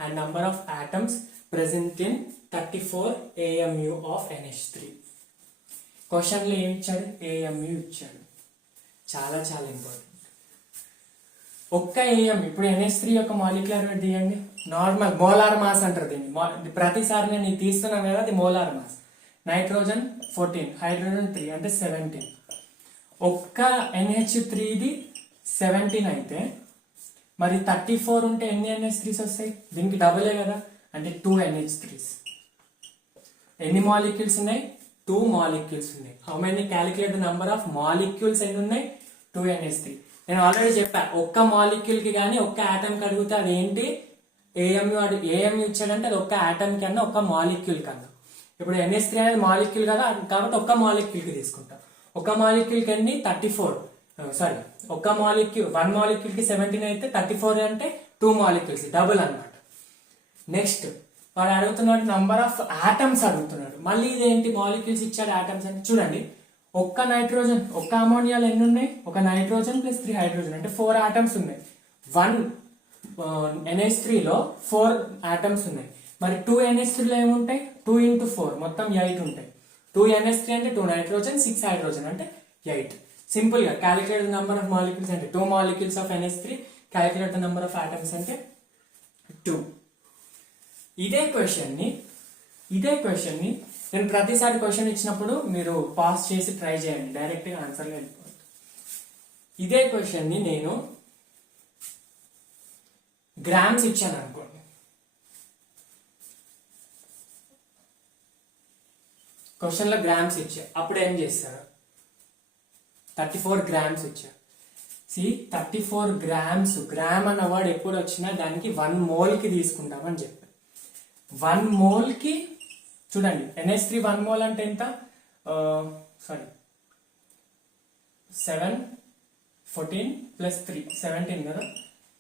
and number of atoms present in 34 AMU of NH3. క్వశ్చన్లో ఏమి ఇచ్చాడు? AMU ఇచ్చాడు. చాలా చాలా ఇంపార్టెంట్. ఒక్క AM, ఇప్పుడు NH3 యొక్క మాలిక్యులర్ వెయిట్ తీయండి. నార్మల్ మోలార్ మాస్ అంటారు దీన్ని. ప్రతిసారి నేను ఇది తీస్తున్నాను కదా, అది మోలార్ మాస్. నైట్రోజన్ 14, హైడ్రోజన్ 3 అంటే 17. ఒక్క NH3ది 17 అయితే మరి 34 ఉంటే ఎన్ని NH3s వస్తాయి? దీనికి డబులే కదా, అంటే 2 NH3s. ఎన్ని మాలిక్యూల్స్ ఉన్నాయి? 2 మాలిక్యూల్స్ ఉన్నాయి. How many? Calculate the number of molecules ఎన్ని ఉన్నాయి? 2 NH3. నేను ఆల్రెడీ చెప్పా, ఒక్క మాలిక్యూల్ కి కానీ ఒక్క ఆటమ్ కి అడిగితే అది ఏంటి? ఏఎంయు ఇచ్చాడంటే అది ఒక్క ఆటమ్ కన్నా ఒక్క మాలిక్యూల్ కన్నా. ఇప్పుడు NH3 అనేది మాలిక్యూల్ కదా, కాబట్టి ఒక్క మాలిక్యూల్ కి తీసుకుంటాం. ఒక్క మాలిక్యూల్ కి ఎన్ని? 34. సారీ, ఒక్క మాలిక్యూల్ 1 మాలిక్యూల్ కి 17 అయితే 34 అంటే 2 మాలిక్యూల్స్, డబుల్ అన్నమాట. నెక్స్ట్ వాడు అడుగుతున్నాడు నంబర్ ఆఫ్ ఆటమ్స్ అడుగుతున్నాడు. మళ్ళీ ఇదేంటి? మాలిక్యూల్స్ ఇచ్చాడు, ఆటమ్స్ అంటే చూడండి, ఒక్క నైట్రోజన్, ఒక్క అమోనియాలో ఎన్ని ఉన్నాయి? ఒక నైట్రోజన్ ప్లస్ 3 హైడ్రోజన్ అంటే 4 ఆటమ్స్ ఉన్నాయి. 1 NH3 లో 4 ఆటమ్స్ ఉన్నాయి. మరి 2 NH3 లో ఏముంటాయి? 2 × 4 మొత్తం 8 ఉంటాయి. 2 NH3 అంటే 2 నైట్రోజన్ 6 హైడ్రోజన్ అంటే 8. సింపుల్ గా calculate the number of molecules అంటే 2 molecules of NH3, calculate the number of atoms అంటే 2. ఇదే క్వశ్చన్ ని నేను ప్రతిసారి క్వశ్చన్ ఇచ్చినప్పుడు మీరు పాస్ చేసి ట్రై చేయండి, డైరెక్ట్ గా ఆన్సర్ వెళ్ళిపోతుంది. ఇదే క్వశ్చన్ ని నేను గ్రామ్స్ ఇచ్చాను అనుకోండి. క్వశ్చన్లో గ్రామ్స్ ఇచ్చా, అప్పుడు ఏం చేస్తారు? 34 grams ఇచ్చా. 34 grams, గ్రామ్ అన్న వర్డ్ ఎప్పుడు వచ్చినా దానికి 1 mole కి తీసుకుంటామని చెప్పారు. 1 mole కి చూడండి, NH3 1 mole అంటే ఎంత? 7 14 ప్లస్ 3 17 కదా,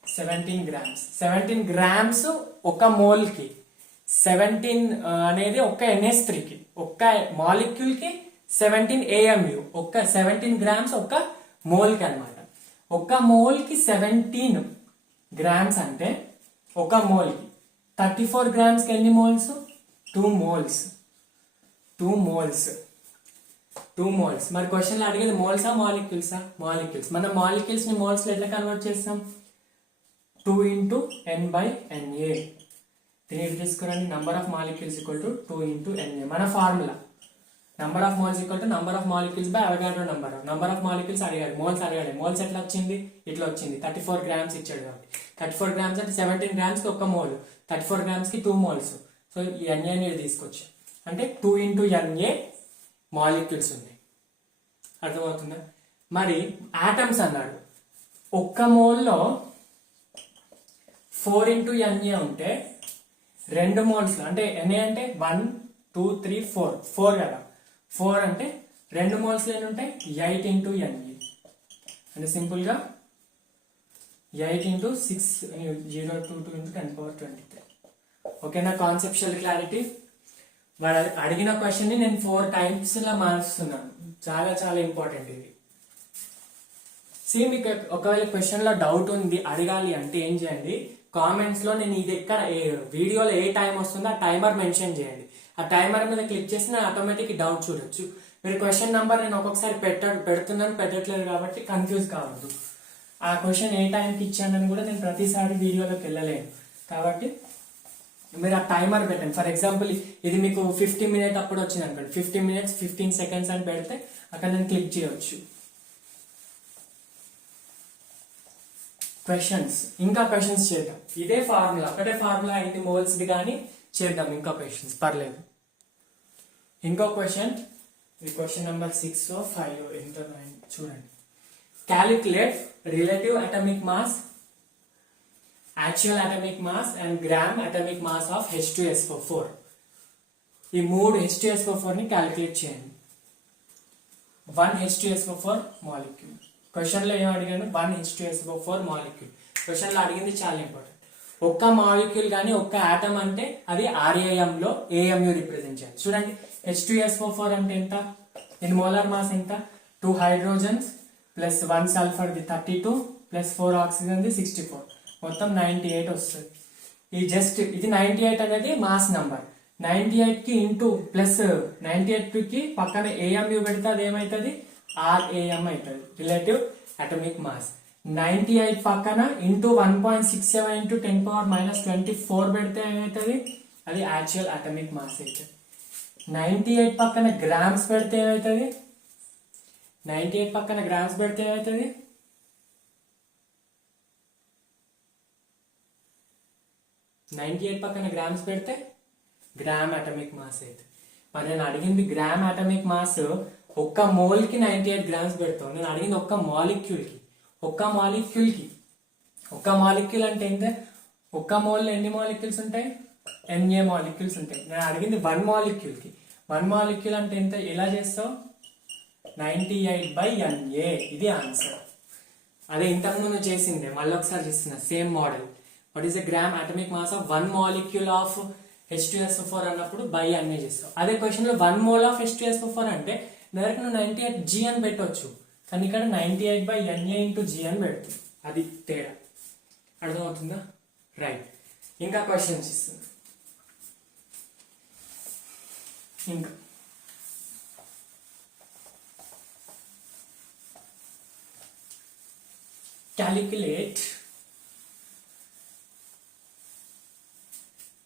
17 grams. 17 grams ఒక మోల్ కి, 17 అనేది ఒక్క NH3 కి, ఒక్క మాలిక్యూల్ కి 17 AMU, ఒక్క 17 grams ఒక్క మోల్ కి అనమాట. ఒక్క మోల్ కి 17 grams అంటే ఒక మోల్ కి 34 grams కి ఎన్ని మోల్స్? 2 moles. 2 moles. 2 moles. మరి క్వశ్చన్ లో అడిగేది మోల్సా మాలిక్యూల్సా? మాలిక్యూల్స్. మనం మాలిక్యూల్స్ ని మోల్స్ లో ఎట్లా కన్వర్ట్ చేస్తాం? 2 into N/Na. దీన్ని తీసుకురండి. Number of molecules equal to 2 into Na. మన formula number of moles equal to number of molecules by Avogadro number. Number of molecules అడిగాడు, మోల్స్ అడిగాడు. మోల్స్ ఎట్లా వచ్చింది? ఇట్లా వచ్చింది. 34 grams ఇచ్చాడు కాబట్టి 34 grams అంటే 17 grams కి ఒక మోల్, 34 grams కి 2 moles. సో ఈ Na అనేది తీసుకొచ్చా అంటే 2 into Na మాలిక్యూల్స్ ఉన్నాయి. అర్థమవుతుందా? మరి ఆటమ్స్ అన్నాడు. ఒక్క మోల్లో 4 into Na ఉంటే 2 moles అంటే Na అంటే 1 2 3 4 4 కదా, 4 అంటే 2 moles ఎన్ని ఉంటాయి? 8 into Na అంటే సింపుల్ గా 8 into 6 022 into 10^23. ఓకేనా? Conceptual clarity. వాడు అడిగిన క్వశ్చన్ ని నేను 4 times లా మారుస్తున్నాను. చాలా చాలా ఇంపార్టెంట్ ఇది. మీకు ఒకవేళ క్వశ్చన్ లో డౌట్ ఉంది అడగాలి అంటే ఏం చేయండి? కామెంట్స్ లో నేను ఇది ఎక్కడ వీడియోలో ఏ టైం వస్తుందో ఆ టైమర్ మెన్షన్ చేయండి. ఆ టైమర్ మీద క్లిక్ చేసి నేను ఆటోమేటిక్ డౌట్ చూడొచ్చు. మీరు క్వశ్చన్ నంబర్ నేను ఒక్కొక్కసారి పెడుతున్నాను, పెట్టట్లేదు కాబట్టి కన్ఫ్యూజ్ కావద్దు. ఆ క్వశ్చన్ ఏ టైంకి ఇచ్చానని కూడా నేను ప్రతిసారి వీడియోలోకి వెళ్ళలేను కాబట్టి మీరు ఆ టైమర్ పెట్టండి. ఫర్ ఎగ్జాంపుల్ ఇది మీకు 50 minutes అప్పుడు వచ్చింది అనుకోండి, 50 minutes 15 seconds అని పెడితే అక్కడ నేను క్లిక్ చేయవచ్చు. క్వశ్చన్స్, ఇంకా క్వశ్చన్స్ చేద్దాం. ఇదే ఫార్ములా, ఒకటే ఫార్ములా అయింది మోల్స్ ది, కానీ చేద్దాం ఇంకా క్వశ్చన్స్, పర్లేదు. ఇంకో క్వశ్చన్, ఇది క్వశ్చన్ నెంబర్ 6 or 5 ఎంత చూడండి. Calculate relative atomic mass, actual atomic mass and gram atomic mass of H2SO4. ఈ 3 H2SO4 ని క్యాలిక్యులేట్ చేయండి. 1 H2SO4 మాలిక్యూల్. క్వశ్చన్ లో ఏం అడిగాను? 1 H2SO4 మాలిక్యూల్. క్వశ్చన్ లో అడిగింది చాలా ఇంపార్టెంట్. ఒక్క మాలిక్యూల్ కానీ ఒక్క ఆటమ్ అంటే అది RAM లో AMU రిప్రజెంట్ చేయాలి. చూడండి, H2SO4 అంటే ఎంత? దీని మోలార్ మాస్ ఎంత? 2 hydrogens plus 1 sulphur the 32 plus 4 oxygen the 64, మొత్తం 98 వస్తుంది. ఈ జస్ట్ ఇది 98 అనేది మాస్ నంబర్. 98 కి ఇంటూ ప్లస్ 98 కి పక్కన AMU పెడితే అది ఏమవుతుంది? RAM అవుతుంది, రిలేటివ్ అటామిక్ మాస్. 98 పక్కన ఇంటూ 1.67 ఇంటూ 10^-24 పెడితే ఏమవుతుంది? అది యాక్చువల్ అటామిక్ మాస్ అవుతుంది. 98 పక్కన గ్రామ్స్ పెడితే ఏమవుతుంది? 98 పక్కన గ్రామ్స్ పెడితే ఏమవుతుంది? 98 పక్కన గ్రామ్స్ పెడితే గ్రామ్ అటామిక్ మాస్ అవుతుంది. మరి నేను అడిగింది గ్రామ్ అటామిక్ మాస్, ఒక్క మోల్ కి 98 grams పెడతాం. నేను అడిగింది ఒక్క మాలిక్యూల్ కి. ఒక్క మాలిక్యూల్ అంటే ఏంటంటే ఒక్క మోల్ ఎన్ని మాలిక్యూల్స్ ఉంటాయి? Na మాలిక్యూల్స్ ఉంటాయి. నేను అడిగింది 1 మాలిక్యూల్ కి. 1 మాలిక్యూల్ అంటే ఎంత? ఎలా చేస్తావు? 98/Na. ఇది ఆన్సర్. అదే ఇంతకు ముందు చేసిందే, మళ్ళీ ఒకసారి చేస్తున్నా same model. What is the gram atomic mass of 1 molecule of H2SO4 అన్నప్పుడు బై అన్నీ చేస్తావు. అదే క్వశ్చన్ లో 1 mole ఆఫ్ H2SO4 అంటే డైరెక్ట్ నువ్వు 98G అని పెట్టవచ్చు, కానీ ఇక్కడ 98/Na into G అని పెడుతుంది. అది తేడా. అర్థమవుతుందా? రైట్. ఇంకా క్వశ్చన్స్ ఇస్తుంది. ఇంకా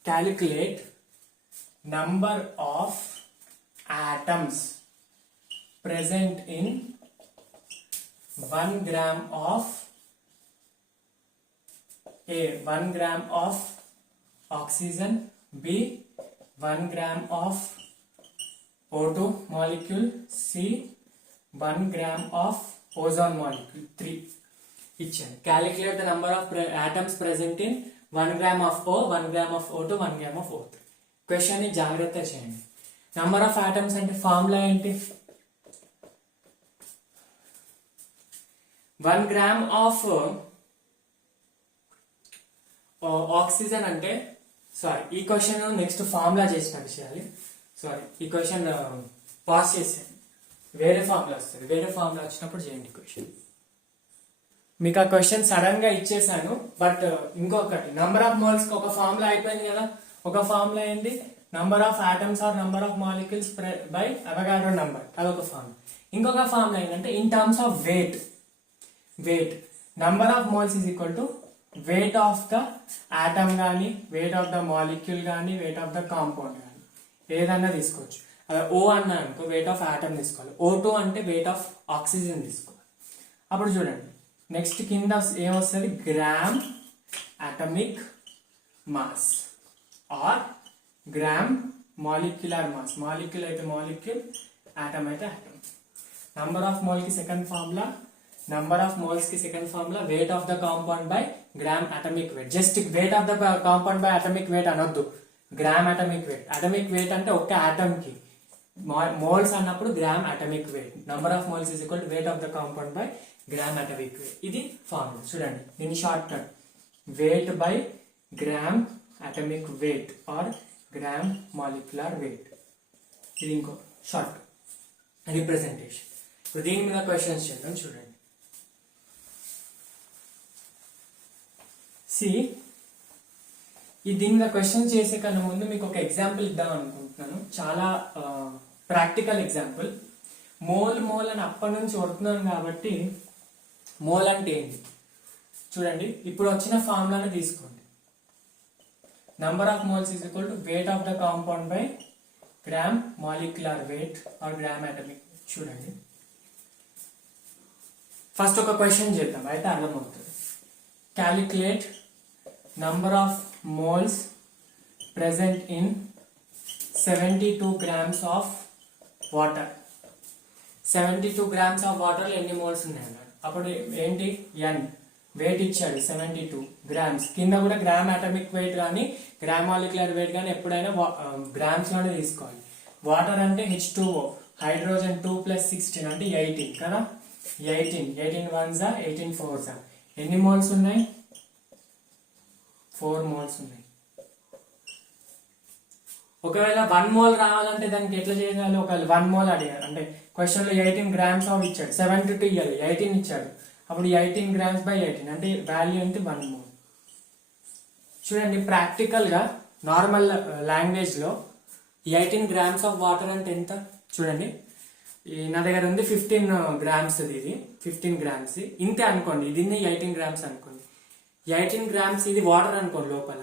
calculate number of atoms present in 1 gram of 1 gram of oxygen, B 1 gram of O2 molecule, C 1 gram of ozone molecule 3 ఇచ్చాను. Calculate the number of atoms present in 1 gram of O, 1 gram of O2, 1 gram of O3. Question ని జాగ్రత్త చేయండి. Number of atoms అంటే formula ఏంటి? 1 gram of oxygen అంటే ఈ question next formula చేసిన విషయాలు ఈ క్వశ్చన్ పాస్ చేసాను. వేరే ఫార్ములా వస్తుంది, వేరే ఫార్ములా వచ్చినప్పుడు చేయండి క్వశ్చన్. మీకు ఆ క్వశ్చన్ సడన్ గా ఇచ్చేసాను, బట్ ఇంకొకటి నంబర్ ఆఫ్ మోల్స్ కి ఒక ఫార్ములా అయిపోయింది కదా. ఒక ఫార్ములా ఏంటి? Number of atoms or number of molecules by Avogadro number, అదొక ఫార్ములా. ఇంకొక ఫార్ములా ఏంటంటే in terms of weight number of moles is equal to weight of the atom గానీ, weight of the molecule గానీ, weight of the compound గానీ ఏదన్నా తీసుకోవచ్చు. అదే O అన్నా అనుకో weight of atom తీసుకోవాలి. O2 అంటే weight of oxygen తీసుకోవాలి. అప్పుడు చూడండి నెక్స్ట్ కింద ఏమొస్తుంది? Gram atomic mass or gram molecular mass. Molecule అయితే మాలిక్యూల్, ఆటమ్ అయితే ఆటమ్. నంబర్ ఆఫ్ మోల్ కి second formula, number of moles కి second formula weight of the compound by gram atomic weight. Just weight of the compound by atomic weight అనొద్దు, gram atomic weight. Atomic weight అంటే ఒక్క atom కి, moles అన్నప్పుడు gram atomic weight. Number of moles is equal to weight of the compound by gram atomic weight. ఇది formula. చూడండి దీని short cut weight by gram atomic weight or gram molecular weight. ఇది ఇంకో short representation. ఇప్పుడు దీని మీద questions చేద్దాం. చూడండి ఈ దీని మీద క్వశ్చన్ చేసే కన్నా ముందు మీకు ఒక ఎగ్జాంపుల్ ఇద్దాం అనుకుంటున్నాను. చాలా ప్రాక్టికల్ ఎగ్జాంపుల్. మోల్ అని అప్పటి నుంచి వస్తున్నాను కాబట్టి మోల్ అంటే ఏంటి చూడండి. ఇప్పుడు వచ్చిన ఫార్ములాని తీసుకోండి. Number of moles is equal to weight of the compound by gram molecular weight or gram atomic. చూడండి ఫస్ట్ ఒక క్వశ్చన్ చేద్దాం, అయితే అర్థమవుతుంది. Calculate number of moles present in 72 grams of water. 72 grams of water ఎన్ని moles ఉన్నాయి అన్నాడు. అప్పుడు ఏంటి? n వెయిట్ ఇచ్చాడు 72 గ్రామ్స్. కింద కూడా గ్రామ్ అటామిక్ వెయిట్ కానీ గ్రామ్ మాలిక్యులర్ వెయిట్ కానీ ఎప్పుడైనా గ్రామ్స్ లోనే తీసుకోవాలి. వాటర్ అంటే H2O, హైడ్రోజన్ 2 + 16 అంటే 18 కదా. 18 1s 18 4s. ఎన్ని మోల్స్ ఉన్నాయి? 4 మోల్స్ ఉన్నాయి. ఒకవేళ 1 మోల్ రావాలంటే దానికి ఎట్లా చేయాలి? ఒకవేళ 1 మోల్ అడిగారు అంటే క్వశ్చన్ లో 18 గ్రామ్స్ ఆఫ్ ఇచ్చాడు, 72 ఇవ్వాలి, 18 ఇచ్చాడు. అప్పుడు 18 గ్రామ్స్ బై 18 అంటే వాల్యూ ఏంటి? 1 మోల్. చూడండి ప్రాక్టికల్ గా నార్మల్ లాంగ్వేజ్ లో 18 గ్రామ్స్ ఆఫ్ వాటర్ అంటే ఎంత? చూడండి నా దగ్గర ఉంది 15 గ్రామ్స్. ఇది 15 గ్రామ్స్ ఇంతే అనుకోండి. దీన్ని 18 గ్రామ్స్ అనుకోండి. 18 గ్రామ్స్ ఇది వాటర్ అనుకోండి. లోపల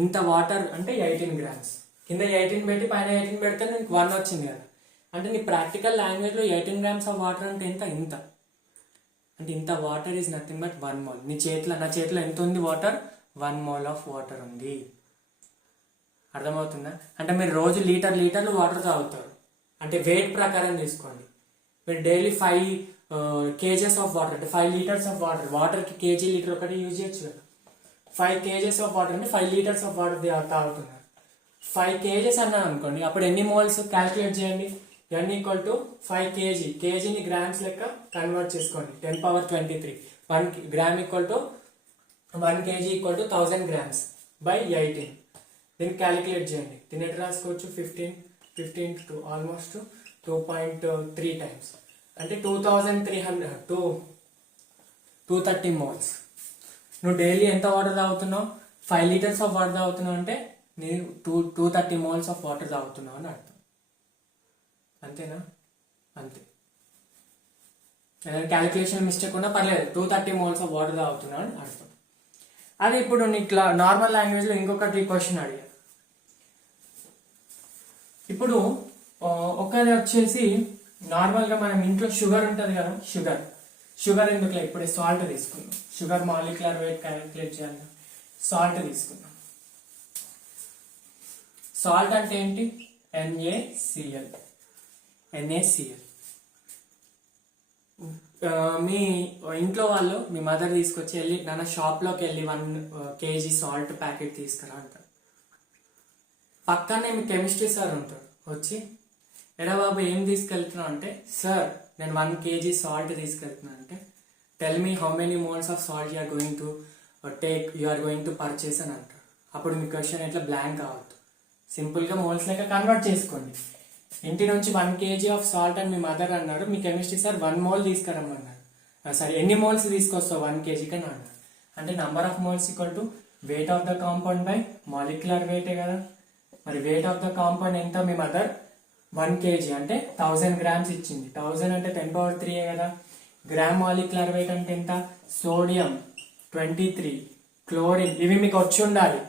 ఇంత వాటర్ అంటే 18 గ్రామ్స్. కింద 18 పెట్టి పైన 18 పెడితే నీకు 1 వచ్చింది కదా. అంటే నీ ప్రాక్టికల్ లాంగ్వేజ్ లో 18 గ్రామ్స్ ఆఫ్ వాటర్ అంటే ఎంత? ఇంత. అంటే ఇంత water is nothing but 1 mole. నా చేతిలో ఎంత ఉంది వాటర్? 1 మోల్ ఆఫ్ వాటర్ ఉంది. అర్థమవుతుందా? అంటే మీరు రోజు లీటర్లు వాటర్ తాగుతారు. అంటే వెయిట్ ప్రకారం తీసుకోండి. మీరు డైలీ 5 kgs ఆఫ్ వాటర్ అంటే 5 లీటర్స్ ఆఫ్ వాటర్ కి కేజీ లీటర్ ఒకటి యూజ్ చేయొచ్చు కదా. 5 kgs ఆఫ్ వాటర్ అంటే 5 లీటర్స్ ఆఫ్ వాటర్ తాగుతున్నారు. 5 kgs అన్నాను అనుకోండి, అప్పుడు ఎన్ని మోల్స్ క్యాల్కులేట్ చేయండి. n = 5 kg. కేజీని గ్రామ్స్ లెక్క కన్వర్ట్ చేసుకోండి. 10^23. 1 గ్రామ్ = 1 kg = 1000 గ్రామ్స్ బై 18. దీన్ని క్యాలిక్యులేట్ చేయండి. దీన్ని ఎట్లా రాసుకోవచ్చు? 15 to ఆల్మోస్ట్ 2.3 టైమ్స్ అంటే 230 మోల్స్. నువ్వు డైలీ ఎంత వాటర్ తాగుతున్నావు? 5 లీటర్స్ ఆఫ్ వాటర్ తాగుతున్నావు అంటే నేను 230 మోల్స్ ఆఫ్ వాటర్ తాగుతున్నావు అని అర్థం. అంతేనా? అంతే. క్యాలిక్యులేషన్ మిస్టేక్ ఉన్నా పర్లేదు, 230 మోల్స్ ఆఫ్ వాటర్ తాగుతున్నావు అని అర్థం. అదే ఇప్పుడు నీకు నార్మల్ లాంగ్వేజ్ లో ఇంకొకటి క్వశ్చన్ అడిగా. ఇప్పుడు ఒకది వచ్చేసి నార్మల్ గా మనం ఇంట్లో షుగర్ ఉంటది కదా, షుగర్ ఎందుకులే, ఇప్పుడు సాల్ట్ తీసుకుందాం. షుగర్ మాలిక్యులర్ వెయిట్ క్యాలిక్యులేట్ చేయాలి. సాల్ట్ తీసుకుందాం. సాల్ట్ అంటే ఏంటి? NaCl. మీ ఇంట్లో వాళ్ళు మీ మదర్ తీసుకొచ్చి వెళ్ళి నాన్న షాప్లోకి వెళ్ళి 1 kg సాల్ట్ ప్యాకెట్ తీసుకురా అంటారు. పక్కనే మీ కెమిస్ట్రీ సార్ ఉంటాడు, వచ్చి ఎరా బాబు ఏం తీసుకెళ్తున్నావు అంటే, సార్ నేను 1 kg సాల్ట్ తీసుకెళ్తున్నా అంటే, tell me how many moles of salt you are going to purchase అని అంటారు. అప్పుడు మీ క్వశ్చన్ ఎట్లా బ్లాంక్ అవ్వద్దు, సింపుల్గా మోల్స్ లెక్క కన్వర్ట్ చేసుకోండి. ఇంటి నుంచి 1 kg ఆఫ్ సాల్ట్ అని మీ మదర్ అన్నారు, మీ కెమిస్ట్రీ సార్ 1 mole తీసుకురమ్మన్నారు. సరే ఎన్ని మోల్స్ తీసుకొస్తావు 1 kg కని అన్నారు. అంటే number of moles equal to weight of the compound by molecular వెయిటే కదా. మరి వెయిట్ ఆఫ్ ద కాంపౌండ్ ఎంత మీ మదర్ 1 kg అంటే 1000 grams ఇచ్చింది. 1000 అంటే 10³ కదా. గ్రామ్ మాలిక్యులర్ వెయిట్ అంటే ఎంత, సోడియం 23, క్లోరిన్, ఇవి మీకు వచ్చి ఉండాలి.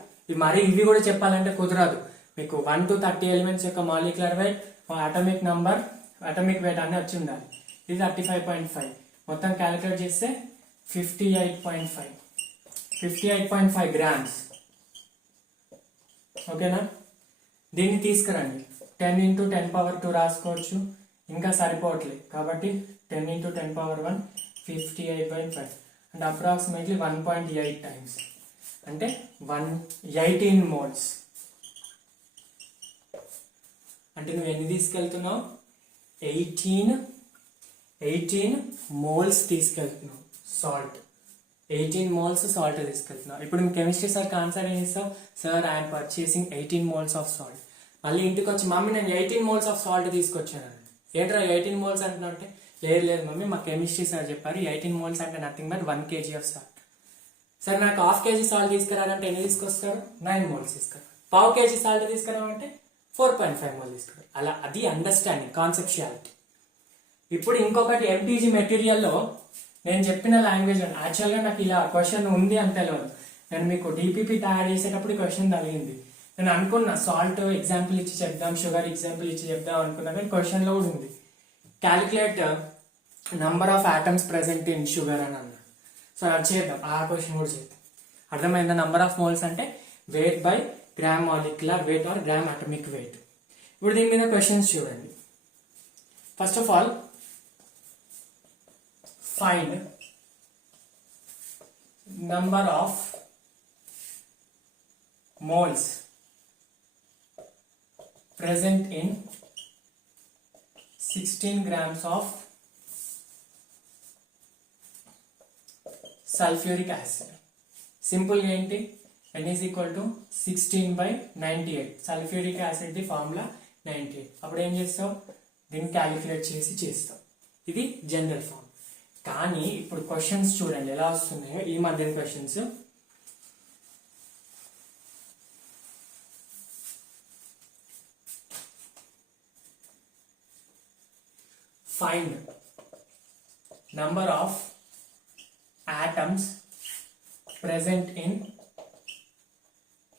మరి ఇవి కూడా చెప్పాలంటే కుదరదు. మీకు 1 to 30 ఎలిమెంట్స్ యొక్క molecular weight, atomic number, atomic weight అన్ని వచ్చి ఉండాలి. ఇది 35.5, మొత్తం క్యాలిక్యులేట్ చేస్తే 58.5 గ్రామ్స్. ఓకేనా. దీన్ని తీసుకురండి, 10 × 10⁻²⁴ రాసుకోవచ్చు, ఇంకా సరిపోవట్లేదు కాబట్టి 10 × 10⁻⁴ 58.5 అండ్ అప్రాక్సిమేట్లీ 1.8 times అంటే 18 moles. అంటే నువ్వు ఎన్ని తీసుకెళ్తున్నావు, 18 moles తీసుకెళ్తున్నావు సాల్ట్. 18 moles సాల్ట్ తీసుకెళ్తున్నావు. ఇప్పుడు మీ కెమిస్ట్రీ సార్కి ఆన్సర్ ఏం ఇస్తావు, sir I'm purchasing 18 moles of salt. మళ్ళీ ఇంటికి వచ్చి మమ్మీ నేను 18 moles ఆఫ్ సాల్ట్ తీసుకొచ్చాను. ఏంట్రా 18 moles అంటున్నావు అంటే, లేదు మమ్మీ మా కెమిస్ట్రీ సార్ చెప్పారు 18 moles అంటే nothing but 1 kg of salt. సరే నాకు ½ kg సాల్ట్ తీసుకురాలంటే ఎన్ని తీసుకొస్తారు, 9 moles తీసుకురా. ½ kg సాల్ట్ తీసుకురామంటే 4.5 moles తీసుకురా. అలా అది అండర్స్టాండింగ్, కాన్సెప్చువాలిటీ. ఇప్పుడు ఇంకొకటి ఎంటీజీ మెటీరియల్లో నేను చెప్పిన లాంగ్వేజ్ యాక్చువల్గా నాకు ఇలా క్వశ్చన్ ఉంది అని తెలియదు. నేను మీకు డిపిపి తయారు చేసేటప్పుడు క్వశ్చన్ తగిలింది. నేను అనుకున్నా సాల్ట్ ఎగ్జాంపుల్ ఇచ్చి చెప్దాం, షుగర్ ఎగ్జాంపుల్ ఇచ్చి చెప్దాం అనుకున్నా, కానీ క్వశ్చన్లో కూడా ఉంది calculate number of atoms present in sugar అని అన్నా. సో అది చేద్దాం, ఆ క్వశ్చన్ కూడా చేద్దాం. అర్థమైందా. నంబర్ ఆఫ్ మోల్స్ అంటే weight by gram molecular weight or gram atomic weight. ఇప్పుడు దీని మీద క్వశ్చన్స్ చూడండి. First of all find number of moles present in 16 grams of sulfuric acid. Simple గా ఏంటి, n is equal to 16/98. Sulphuric acid ది formula 98. అప్పుడు ఏం చేస్తావు, దీన్ని క్యాలిక్యులేట్ చేస్తావు. ఇది జనరల్ ఫార్మ్. కానీ ఇప్పుడు క్వశ్చన్స్ చూడండి ఎలా వస్తున్నాయో ఈ మధ్యన questions. Find number of atoms present in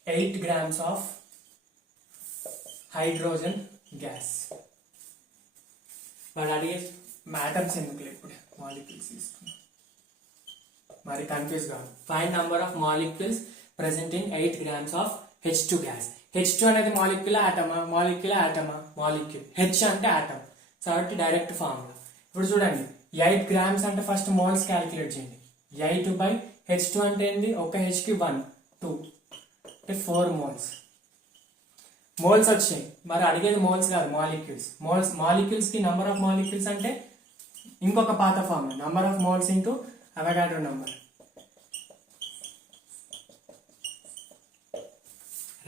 8 grams of hydrogen gas. But అడిగే atoms ఎందుకు ఇప్పుడు మాలిక్యూల్స్ తీసుకున్నాం, మరి కన్ఫ్యూజ్ కాదు. Find number of molecules present in 8 grams of H2 gas. H2 అనేది మాలిక్యూల్ ఆటమా, మాలిక్యూల్. H అంటే ఆటమ్, కాబట్టి డైరెక్ట్ ఫార్ములా. ఇప్పుడు చూడండి 8 grams అంటే ఫస్ట్ మోల్స్ క్యాలిక్యులేట్ చేయండి. 8/H2 అంటే ఏంటి, ఒక హెచ్కి 1 2 అంటే 4 moles. మోల్స్ వచ్చాయి, మరి అడిగేది మోల్స్ కాదు మాలిక్యూల్స్. మాలిక్యూల్స్ కి నంబర్ ఆఫ్ మాలిక్యూల్స్ అంటే ఇంకొక పాత formula, number of moles into Avogadro number,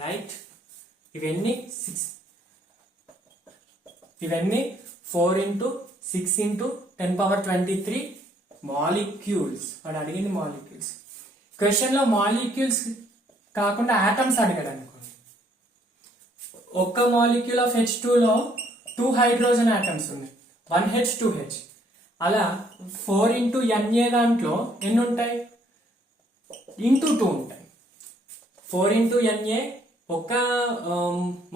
right. ఇవన్నీ 4 × 6 × 10⁻23 మాలిక్యూల్స్. వాడు అడిగింది మాలిక్యూల్స్. క్వశ్చన్ లో మాలిక్యూల్స్ కాకుండా ఆటమ్స్ అడిగాడు అనుకోండి. ఒక్క మాలిక్యూల్ ఆఫ్ H2లో 2 హైడ్రోజన్ ఆటమ్స్ ఉన్నాయి, 1H 2H. అలా 4 × Na దాంట్లో ఎన్ని ఉంటాయి, ఇంటూ 2 ఉంటాయి. 4 × Na ఒక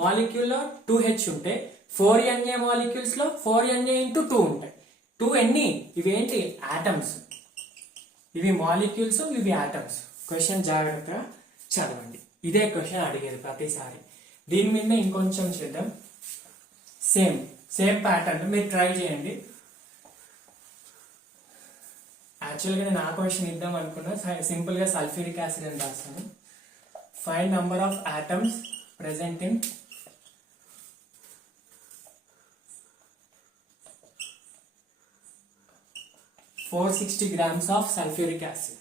మాలిక్యూల్లో 2H ఉంటే 4 Na మాలిక్యూల్స్ లో 4 Na × 2 ఉంటాయి. 2 ఎన్ని, ఇవేంటి ఆటమ్స్, ఇవి మాలిక్యూల్స్, ఇవి ఆటమ్స్. క్వశ్చన్ జాగ్రత్తగా చదవండి, ఇదే క్వశ్చన్ అడిగేది ప్రతిసారి. దీని మీద ఇంకొంచెం చేద్దాం. సేమ్ ప్యాటర్న్ మీరు ట్రై చేయండి. యాక్చువల్గా నేను ఆ క్వశ్చన్ ఇద్దాం అనుకున్నా, సింపుల్గా సల్ఫ్యూరిక్ యాసిడ్ అని రాస్తాను. Find number of atoms present in 460 grams of sulfuric acid.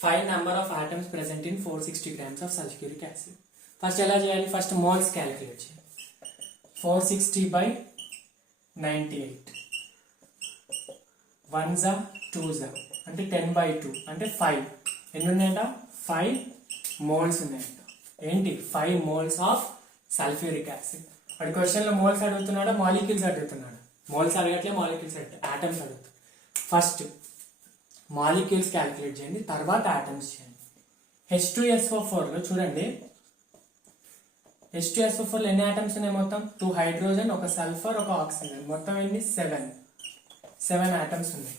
Find number of atoms present in 460 grams of sulfuric acid. First ఎలా చేయాలి? ఫస్ట్ మోల్స్ క్యాలిక్యులేట్ చేయాలి. 460 by 98 1 జా 2 జా అంటే 10 by 2 అంటే 5. ఎన్ని ఉన్నాయంట? 5 మోల్స్ ఉన్నాయంట. ఏంటి? 5 మోల్స్ ఆఫ్ సల్ఫ్యూరిక్ యాసిడ్. వాడి క్వశ్చన్లో మోల్స్ అడుగుతున్నాడా మాలిక్యూల్స్ అడుగుతున్నాడా? మోల్స్ అడగట్లే, మాలిక్యూల్స్ ఆటమ్స్ అడుగుతాడు. ఫస్ట్ మాలిక్యూల్స్ క్యాలిక్యులేట్ చేయండి, తర్వాత ఆటమ్స్ చేయండి. H2SO4లో చూడండి, H2SO4లో ఎన్ని ఆటమ్స్ ఉన్నాయి? మొత్తం 2 హైడ్రోజన్, ఒక సల్ఫర్, ఒక ఆక్సిజన్, మొత్తం ఎన్ని? 7 ఆటమ్స్ ఉన్నాయి.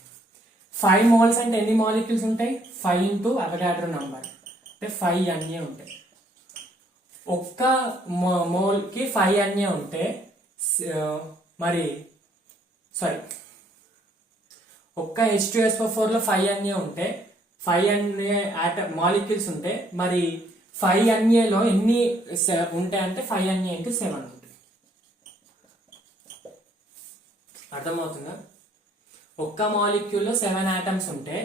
5 మోల్స్ అంటే ఎన్ని మాలిక్యూల్స్ ఉంటాయి? 5 ఇంటూ అవగాడ్రో నంబర్ అంటే 5 అన్నీ ఉంటాయి. ఒక్క మోల్కి 5 అన్నీ ఉంటే ఒక్క H2SO4లో 5 అన్నీ ఉంటే 5 అన్నీ మాలిక్యూల్స్ ఉంటే మరి 5 అన్యేలో ఎన్ని ఉంటాయి అంటే 5 అన్యే ఇంటూ 7 ఉంటాయి. అర్థమవుతుందా? ఒక్క మాలిక్యూల్లో 7 ఆటమ్స్ ఉంటే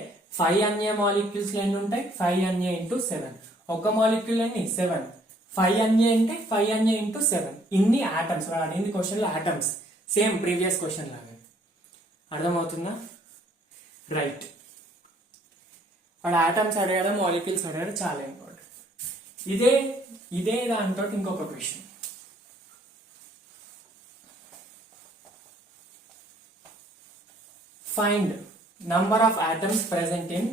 5 అన్యే మాలిక్యూల్స్ లో ఎన్ని ఉంటాయి? 5 అన్యే ఇంటూ 7. ఒక్క మాలిక్యూల్ ఎన్ని? 7. 5 అన్యే అంటే 5 అన్యే ఇంటూ 7. ఇన్ని ఆటమ్స్. అడిగింది క్వశ్చన్ లో ఆటమ్స్, సేమ్ ప్రీవియస్ క్వశ్చన్ లాగా. అర్థమవుతుందా? రైట్. వాడు ఆటమ్స్ అడిగాడు, మాలిక్యూల్స్ అడిగాడు, చాలా ఇంపార్టెంట్. ఇదే దాంతో ఇంకొక question. Find number of atoms present in